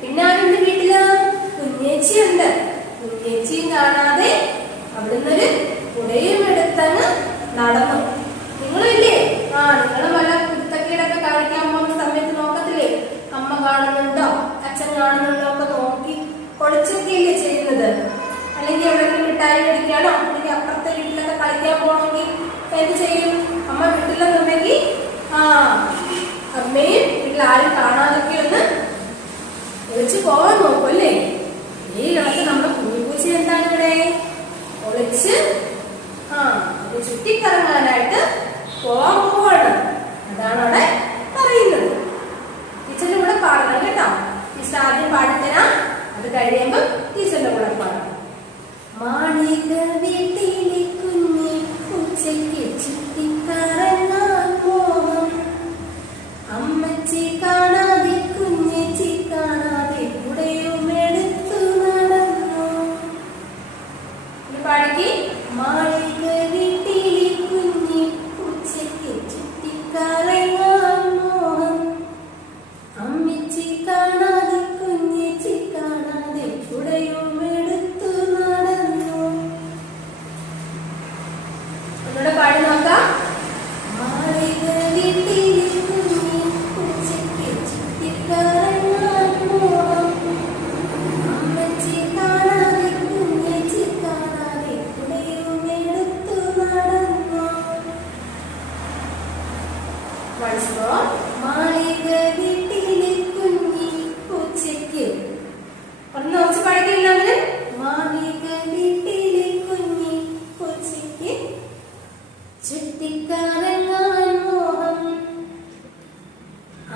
പിന്നെ ആരുടെ വീട്ടില്? കുഞ്ഞേച്ചിയുണ്ട്. കുഞ്ഞേച്ചിയും കാണാതെ അവിടുന്നൊരു കുടയും എടുത്തങ്ങ് നടന്നു. നിങ്ങളില്ലേ? നിങ്ങളും വല്ല കുത്തക്കേടൊക്കെ കാണിക്കാൻ ആരും കാണാതൊക്കെ ഒന്ന് ഒളിച്ചു പോവാൻ നോക്കും അല്ലേ? ഈ കിടക്ക് നമ്മുടെ കുഞ്ഞിപ്പൂച്ച എന്താണ് ഇവിടെ ഒളിച്ച് ചുറ്റിക്കറങ്ങാനായിട്ട് പോവാൻ പോവാണ്. അതാണ് അവിടെ പറയുന്നത്. ടീച്ചറിന്റെ കൂടെ പാടണം കേട്ടോ. ടീച്ചർ ആദ്യം പാടിത്തരാം, അത് കഴിയുമ്പോ ടീച്ചറിന്റെ കൂടെ പാടാം. മാളിക വീട്ടിലെ കുഞ്ഞി പൂച്ചയ്ക്ക് ചുറ്റിക്കറങ്ങാൻ മോഹം, അമ്മച്ചി കാണാതെ കുഞ്ഞേച്ചി കാണാതെ കുടയും എടുത്തു നടന്നു. പാടിക്ക്. മാളിക വീട്ടിലെ കുഞ്ഞി പൂച്ചയ്ക്ക് ചുറ്റിക്കറങ്ങാൻ മോഹം, അമ്മച്ചി കാണാതെ കുഞ്ഞേച്ചി കാണാതെ കുടയും എടുത്തു നടന്നു. ഒന്നുകൂടെ പാടി നോക്കാം. മാളിക വീട്ടിലെ കുഞ്ഞി പൂച്ചയ്ക്ക് ചുറ്റിക്കറങ്ങാൻ മോഹം, അമ്മച്ചി കാണാതെ കുഞ്ഞേച്ചി കാണാതെ കുടയും എടുത്തു നടന്നു. Once more. മാളിക വീട്ടിലെ കുഞ്ഞി പൂച്ചയ്ക്ക്. ഒന്ന് ഉറച്ച് പാടിക്കില്ലാവരും. മാളിക വീട്ടിലെ കുഞ്ഞി പൂച്ചയ്ക്ക് ചുറ്റിക്കറങ്ങാൻ മോഹം,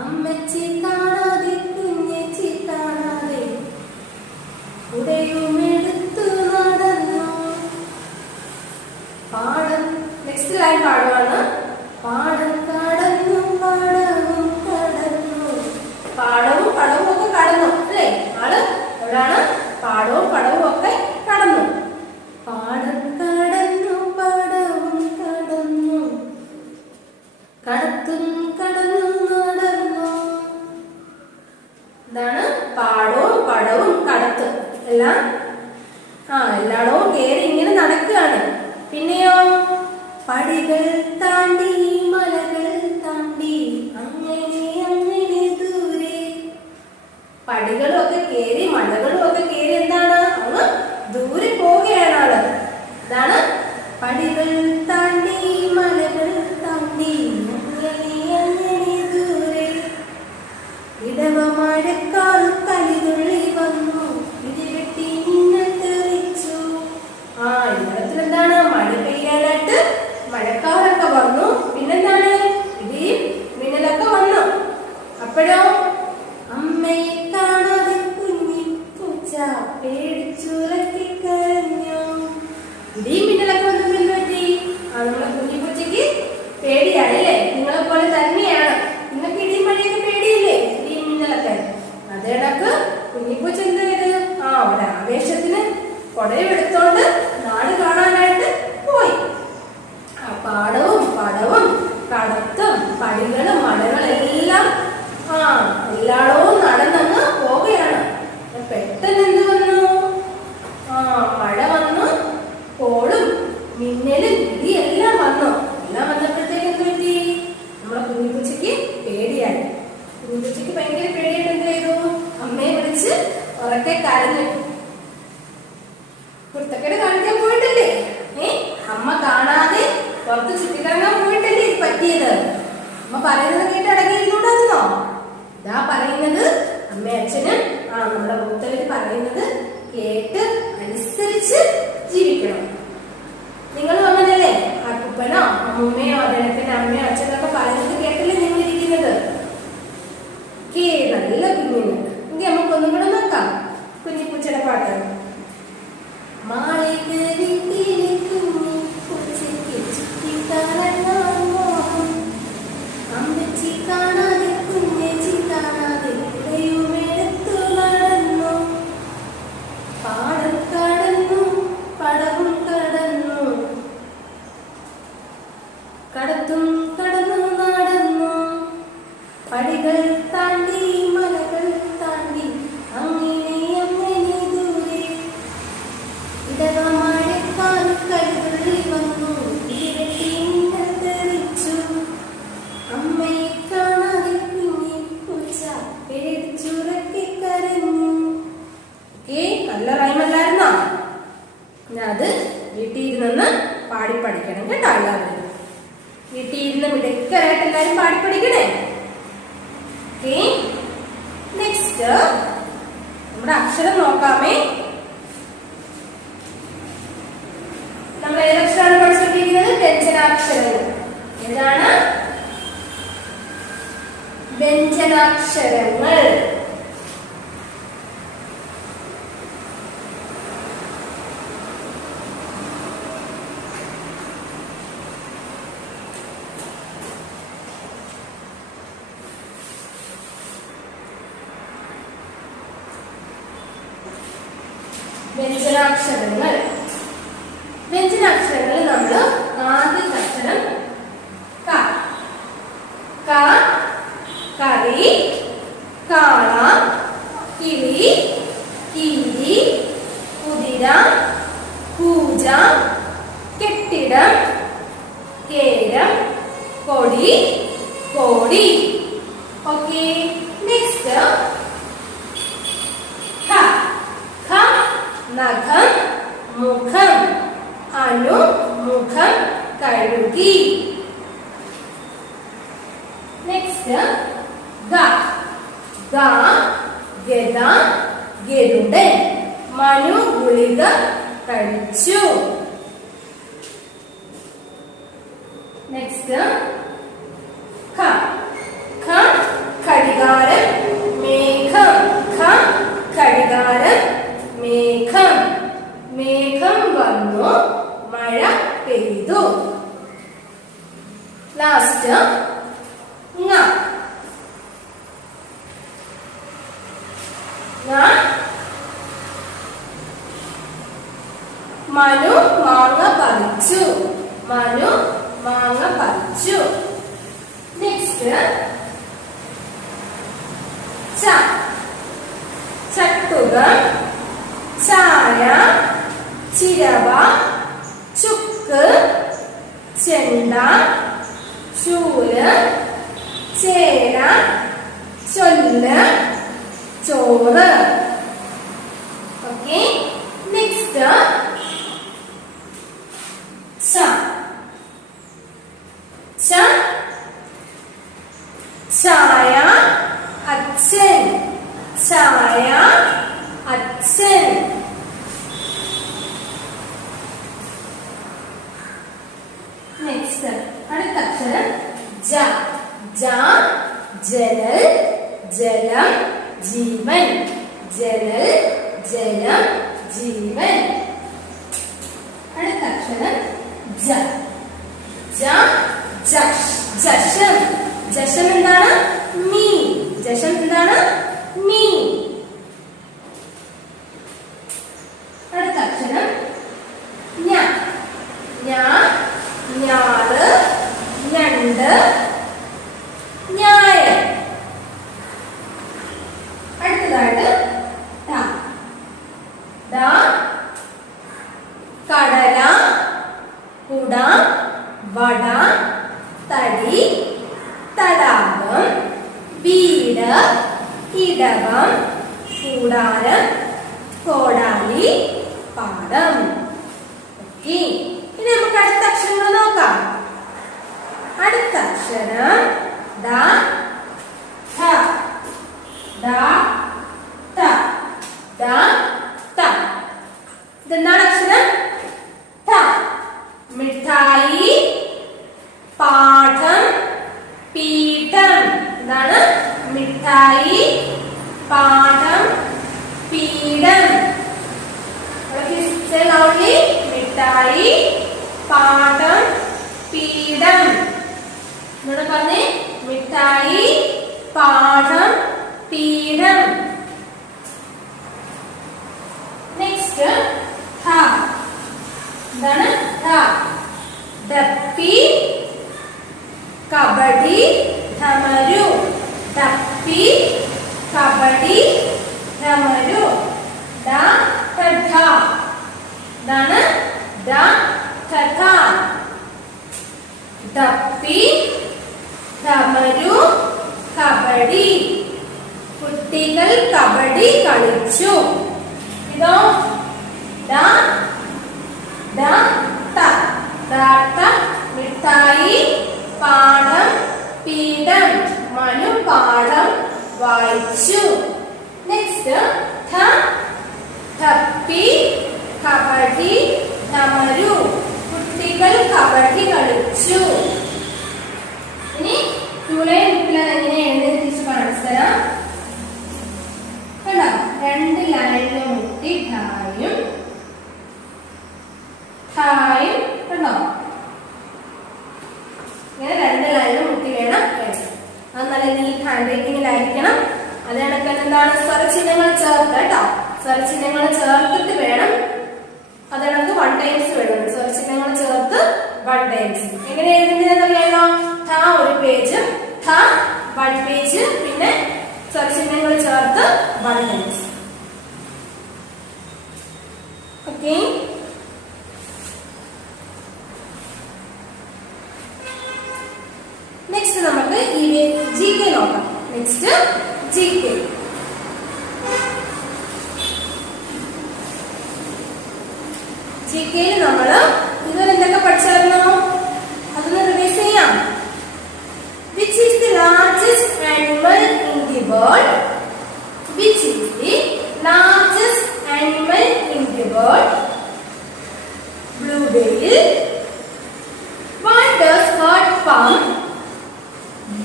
അമ്മച്ചി കാണാതെ കുഞ്ഞേച്ചി കാണാതെ കുടയും എടുത്തു നടന്നു. പാടം നെക്സ്റ്റ് ലൈൻ പാടുവാണ്. പാടം കടന്നു പാടവും കടന്നു. പാടവും പടവും ഒക്കെ കടന്നു അല്ലേ? ആള് എവിടാണ്? പാടവും പടവും ഒക്കെ കടന്നു. പാടം കടന്നു പാടവും കടന്നു, കടത്തും കടന്നു നടന്നു. എന്താണ്? പാടവും പടവും കടത്തും എല്ലാം എല്ലായിടവും കേറി ഇങ്ങനെ നടക്കുകയാണ്. പിന്നെയോ പടികൾ താണ്ടി മലകൾ താണ്ടി അങ്ങനെ അങ്ങനെ ദൂരെ. പടികളും ഒക്കെ കേറി മലകളും ഒക്കെ കേറി എന്താണ്? അങ്ങ് ദൂരെ പോവുകയാണ് ആള്. ഇതാണ് പടികൾ താണ്ടി മലകൾ താണ്ടി അങ്ങനെ അങ്ങനെ ദൂരെ. ഇടവ മഴക്കാർ കലിതുള്ളി വന്നു, ഇടിവെട്ടി മിന്നൽ തെറിച്ചു. ഇടത്തിൽ എന്താണ്? മഴ പെയ്യാനായിട്ട് മഴക്കാറൊക്കെ വന്നു. പിന്നെന്താണ്? ഇടിയും മിന്നലൊക്കെ വന്നു. അപ്പോഴോ അമ്മയെ കാണാതെ കുഞ്ഞി പൂച്ച പേടിച്ചുറക്കി കരഞ്ഞു. ഇടിയും മിന്നലൊക്കെ വന്നപ്പോൾ എന്ത് പറ്റി? നമ്മുടെ കുഞ്ഞി പൂച്ചയ്ക്ക് പേടിയാണല്ലേ? നിങ്ങളെ പോലെ തന്നെയാണ്. നിങ്ങൾക്ക് ഇടിയും മഴയൊക്കെ പേടിയില്ലേ? ഇടിയും മിന്നലൊക്കെ. അതേടക്ക് കുഞ്ഞിപ്പൂച്ച എന്ത് ചെയ്ത്? ഒരു ആവേശത്തിന് കുടയും എടുത്തോണ്ട് നാട് കാണാനായിട്ട് പോയി. പാടവും പടവും കടത്തും പടികളും മലകളെല്ലാം എല്ലായിടവും നടന്നങ്ങ് പോവുകയാണ്. പെട്ടെന്ന് എന്ത് വന്നു? മഴ വന്നു, കോളും മിന്നലും ഇടിയെല്ലാം വന്നു. എല്ലാം വന്നപ്പോഴത്തേക്ക് എന്ത് പറ്റി? നമ്മളെ കുഞ്ഞിപ്പൂച്ചയ്ക്ക് പേടിയായി. കുഞ്ഞിപ്പൂച്ചയ്ക്ക് ഭയങ്കര പേടിയായിട്ട് എന്ത് ചെയ്തു? അമ്മയെ വിളിച്ച് ഉറക്കെ കരഞ്ഞു. കുരുത്തക്കേട് കാണിക്കാൻ പോയിട്ടില്ലേ? അമ്മ കാണാതെ പുറത്ത് ചുറ്റിക്കറങ്ങാൻ പോയിട്ടല്ലേ ഇത് പറ്റിയത്? അമ്മ പറയുന്നത് കേട്ട് അടങ്ങിയിരുന്നോണ്ടായിരുന്നോ? ഇതാ പറയുന്നത് അമ്മ അച്ഛനും നമ്മുടെ മൂത്തവര് പറയുന്നത് കേട്ട് അനുസരിച്ച് ജീവിക്കണം. നിങ്ങളും അങ്ങനല്ലേ? അപ്പനോ അമ്മൂമ്മയോ അദ്ദേഹത്തിന്റെ അമ്മയോ അച്ഛനൊക്കെ പറയുന്നത് കേട്ടല്ലേ നിങ്ങൾ ഇരിക്കുന്നത്? നല്ല കുഞ്ഞിന്. എങ്കിൽ നമുക്കൊന്നും കൂടെ നോക്കാം കുഞ്ഞിപ്പൂച്ചയുടെ പാട്ട്. മാളിക വീട്ടിലെ കുഞ്ഞി പൂച്ചയ്ക്ക് ചുറ്റിക്കറങ്ങാൻ മോഹം, അമ്മച്ചി കാണാതെ കുഞ്ഞേച്ചി കാണാതെ കുടയും എടുത്തു നടന്നു. പാടം കടന്നു പടവും കടന്നു, കടത്തും കടന്നു നടന്നു. പടികൾ താണ്ടി മലകൾ താണ്ടി അങ്ങനെ അങ്ങനെ ദൂരെ. ഇടവ മഴക്കാർ കലിതുള്ളി വന്നു, ഇടിവെട്ടി മിന്നൽ തെറിച്ചു. അമ്മയെ കാണാതെ കുഞ്ഞി പൂച്ച പേടിച്ചുറക്കി കരഞ്ഞു. നല്ല റൈമല്ലായിരുന്നോ? അത് വീട്ടിൽ ഇരുന്ന് പാടി പഠിക്കണം കേട്ടോ. എല്ലാവരും വീട്ടിൽ ഇരുന്ന് മിടുക്കരായിട്ട് എല്ലാവരും പാടി പഠിക്കണേ. അക്ഷരം നോക്കാമേ. നമ്മൾ ഏതക്ഷരമാണ് പഠിച്ചിരിക്കുന്നത്? വ്യഞ്ജനാക്ഷരങ്ങൾ. ഏതാണ്? വ്യഞ്ജനാക്ഷരങ്ങൾ. വ്യഞ്ജനാക്ഷരങ്ങൾ. വ്യഞ്ജനാക്ഷരങ്ങളിൽ നമ്മൾ ആദ്യത്തെ അക്ഷരം ക. ക, കറി, കാള, കിളി, കീരി, കുതിര, പൂജ, കെട്ടിടം, കേരം, കൊടി, കോടി. ഓക്കെ. നെക്സ്റ്റ് നഖം, മുഖം, അനു, മുഖം, കഴുകി. നെക്സ്റ്റ് ഗ. ഗ, ഗദ, ഗരുഡൻ, മനു ഗുളിക കഴിച്ചു. നെക്സ്റ്റ് ഖ. ഖ, ഘടികാരം, മേഘം. ഖ, ഘടികാരം, മേഘം. മേഘം വന്നു, മഴ പെയ്തു. ലാസ്റ്റ് ങ. ങ, മനു മാങ്ങ പറിച്ചു. മനു മാങ്ങ പറിച്ചു. നെക്സ്റ്റ് ച. ചട്ടുകം, ചായ, ചിരവ, ചുക്ക്, ചെണ്ട, ചൂല്, ചേര, ചൊല്ല്, ചോറ്. ഓക്കെ. നെക്സ്റ്റ് ച. ച, ചായ, അച്ഛൻ. ചായ, അച്ഛൻ. നെക്സ്റ്റ് അടുത്ത അക്ഷരം ജ. ജ, ജലൽ, ജലം, ജീവൻ. ജലൽ, ജലം, ജീവൻ. അടുത്ത അക്ഷരം ജ. ജ, ജഷം. ജഷം എന്താണ്? മീൻ. ജഷം എന്താണ്? മീൻ. അടുത്ത അക്ഷരം ഞ. ഞ, ഞാറ്, ഞണ്ട്, ഞായർ. അടുത്തതായിട്ട് ട. ഡ, കടല, കുട, വട, തടി, തടാകം, വീട്, ഇടവം, കൂടാരം, കോടാലി, പാടം. ഓക്കെ. ഇനി നമുക്ക് അടുത്ത അക്ഷരങ്ങൾ നോക്കാം. അടുത്ത അക്ഷരം ദ, ഥ. ദ, ത. ദ, ത. ഇതെന്താണ് അക്ഷരം? ഥ. മിഠായി, പാഠം, പീഠം. എന്താണ്? മിഠായി, പാഠം, പീഠം. മിഠായി, പാഠം, പീഠം. എന്നോട് പറഞ്ഞേ. മിഠായി, പാഠം, പീഠം. നെക്സ്റ്റ് ധ. എന്താണ്? ധ. ഡപ്പി, കബഡി, ധമരു. ഡപ്പി, കബഡി, ധമരു. ഡ, ഠ. എന്താണ്? ഡ, ഠ. ഡപ്പി, ധമരു, കബഡി. കുട്ടികൾ കബഡി കളിച്ചു. ഇതോ ഡ, ഡ, ത. ദാട്ട, മിഠായി, പാഠം, പീഠം. മനു പാഠം വായിച്ചു. നെക്സ്റ്റ് ഥ, പപ്പി, കബഡി, ഡമരു. കുട്ടികൾ കബഡി കളിച്ചു. ഇനി യൂണിയൻ ബുക്കിൽ എങ്ങനെ എഴുതി തിരിച്ച് കാണിച്ചു തരാം. കണ്ടോ, 2 ലൈനിൽ മുട്ടി ഠായും ഠായും. കണ്ടോ, ഇങ്ങനെ 2 ലൈനിൽ മുട്ടി വേണം എഴുതാൻ. അത് നല്ല നീറ്റ് ഹാൻഡ് റൈറ്റിംഗിലായിരിക്കണം. അത് കണക്ക് എന്താണ്, സ്വരചിഹ്നങ്ങൾ ചേർത്ത് കേട്ടോ. സ്വരചിഹ്നങ്ങൾ ചേർത്തിട്ട് വേണം. അത് കണക്ക് 1 ടൈംസ് വേണം. സ്വരചിഹ്നങ്ങൾ ചേർത്ത് 1 ടൈംസ്. എങ്ങനെ എഴുതുന്നതെന്ന് അറിയാലോ. ഠ ഒരു പേജ്, ഠ 1 പേജ്, പിന്നെ സ്വരചിഹ്നങ്ങൾ ചേർത്ത് 1 ടൈംസ്. ഓക്കെ. നെക്സ്റ്റ് നമുക്ക് GK നോക്കാം. Next GK. GKയിൽ നമ്മൾ ഇതുവരെ എന്തൊക്കെ പഠിച്ചായിരുന്നോ, അതൊന്ന് റിവൈസ് ചെയ്യാം. Which is the largest animal in the world? Which is the largest animal in the world? Blue whale. What does heart pump?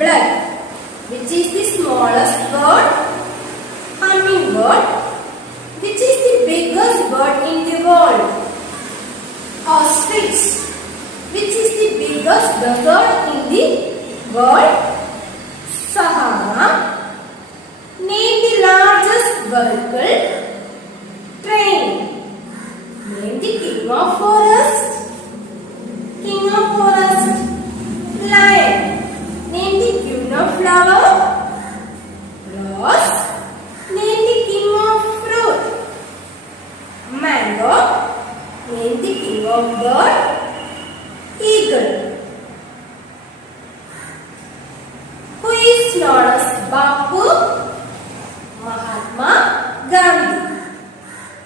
Blood. Which is the smallest bird? Hummingbird. Which is the biggest bird in the world? Ostrich. Which is the biggest desert in the world? Sahara. Name the largest vehicle. Train. Name the king of forest. King of forest. Lion. Name the queen of flower. Rose. Name the king of fruit. Mango. Name the king of bird. Eagle. Who is known as Bapu? Mahatma Gandhi.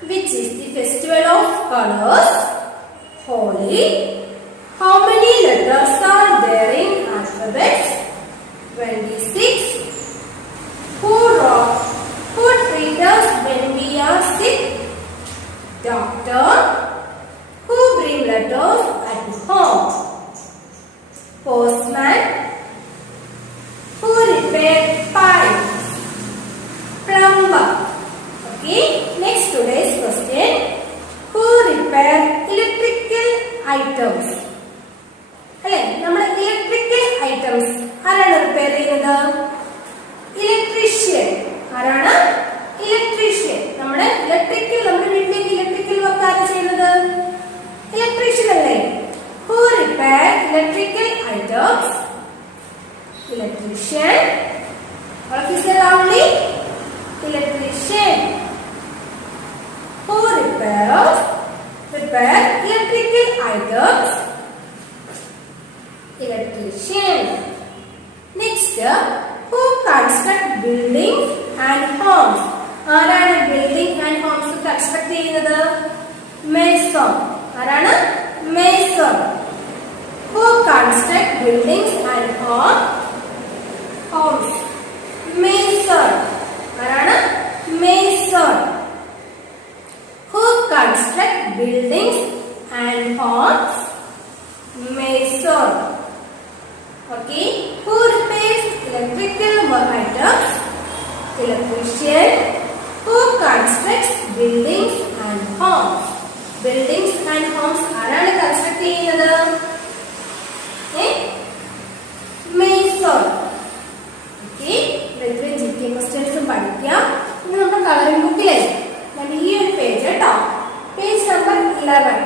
Which is the festival of colors? Holi. How many letters are there in alphabets? 26. Who treats us when we are sick? Doctor. Who bring letters at home? Postman. Who repair pipes? Plumber. Okay, next today's question. Who repair electrical items? അല്ലെ, നമ്മുടെ ഇലക്ട്രിക്കൽ ഐറ്റംസ് ആരാണ് റിപ്പയർ ചെയ്യുന്നത്? ഇലക്ട്രീഷ്യൻ. ആരാണ്? ഇലക്ട്രീഷ്യൻ. നമ്മുടെ വീട്ടിലേക്ക് ഇലക്ട്രിക്കൽ വർക്ക് ആരാ ചെയ്യുന്നത്? ഇലക്ട്രീഷ്യൻ അല്ലേ? Who repair electrical items? Electrician. What is the loudly? Electrician. Who repair electrical items? Electrician. Next, who construct buildings and homes? ആരാണ് ബിൽഡിംഗ് ആൻഡ് ഹോംസ് കൺസ്ട്രക്ട് ചെയ്യുന്നത്? മേസൺ. ആരാണ്? Mason. Who construct buildings and homes? Mason. ആരാണ്? Mason. Who construct buildings and homes? Mason. Okay. Who repairs electrical items? Electrician. Who constructs buildings and homes? Buildings and homes ആരാണ് കൺസ്ട്രക്ട് ചെയ്യുന്നത്? Mason. Okay. ഇത്രയും GK ക്വസ്റ്റ്യൻസും പഠിക്കാം. ഇനി നമ്മുടെ കളറിംഗ് ബുക്കിലെ ഈ ഒരു പേജ് കേട്ടോ, page number 11.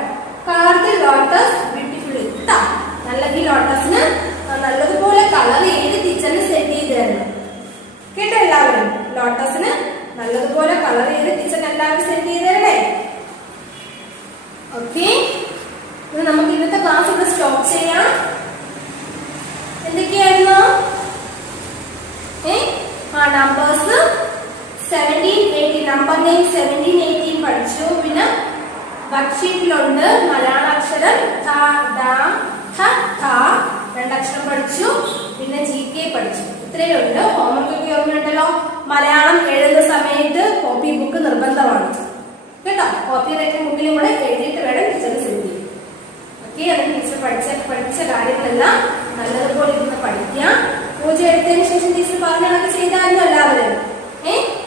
Colour the lotus beautifully. കേട്ടോ, നല്ല ഈ ലോട്ടസിന് നല്ലതുപോലെ കളർ ചെയ്ത് ടീച്ചറിന് സെറ്റ് ചെയ്ത് തരണം കേട്ടോ. എല്ലാവരും ലോട്ടസിന് നല്ലതുപോലെ കളർ ചെയ്ത് ടീച്ചറിന് എല്ലാവരും സെറ്റ് ചെയ്ത് തരണേ. ഓക്കെ, നമുക്ക് ഇന്നത്തെ ക്ലാസ് ഇവിടെ സ്റ്റോപ്പ് ചെയ്യാം. എന്തൊക്കെയായിരുന്നു? നമ്പേഴ്സ് 17, 18, നമ്പർ നെയിം 17, 18 പഠിച്ചു. പിന്നെ വർക്ക്ഷീറ്റിലുണ്ട് മലയാള അക്ഷരം ഥ, ദ, ഥ, ഥ 2 അക്ഷരം പഠിച്ചു. പിന്നെ GK പഠിച്ചു. ഇത്രയേ ഉണ്ട്. ഹോംവർക്ക് ഒക്കെ ഓർമ്മയുണ്ടല്ലോ. മലയാളം എഴുതുന്ന സമയത്ത് കോപ്പി ബുക്ക് നിർബന്ധമാണ്. കേട്ടോ. കോപ്പി റൈറ്റിംഗ് ബുക്കിലും കൂടെ എഴുതിയിട്ട് വേണം ടീച്ചർ സെൻഡ് ചെയ്യാൻ. ഓക്കെ, അത് ടീച്ചർ പഠിച്ച കാര്യങ്ങളെല്ലാം നല്ലതുപോലെ ഇരുന്ന് പഠിക്കുക. പൂജ എടുത്തതിന് ശേഷം ടീച്ചർ പറഞ്ഞ കണക്ക് ചെയ്തായിരുന്നു എല്ലാവരും.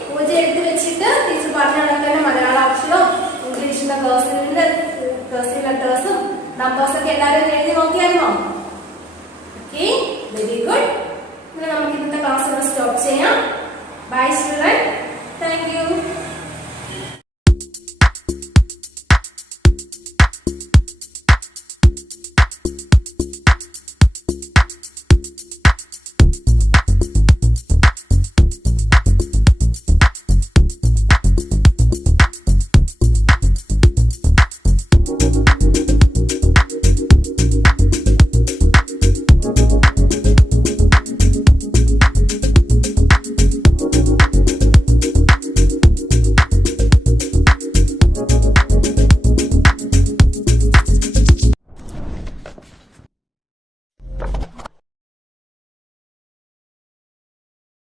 പൂജ എടുത്ത് വെച്ചിട്ട് ടീച്ചർ പറഞ്ഞ കണക്ക് തന്നെ മലയാള അക്ഷരവും ഇംഗ്ലീഷിന്റെ കർസീവ് ലെറ്റേഴ്സും നമ്പേഴ്സൊക്കെ എല്ലാവരും എഴുതി നോക്കിയായിരുന്നോ? Okay, very good. ഇനി നമുക്ക് ഇന്നത്തെ ക്ലാസ് സ്റ്റോപ്പ് ചെയ്യാം. Bye student, thank U.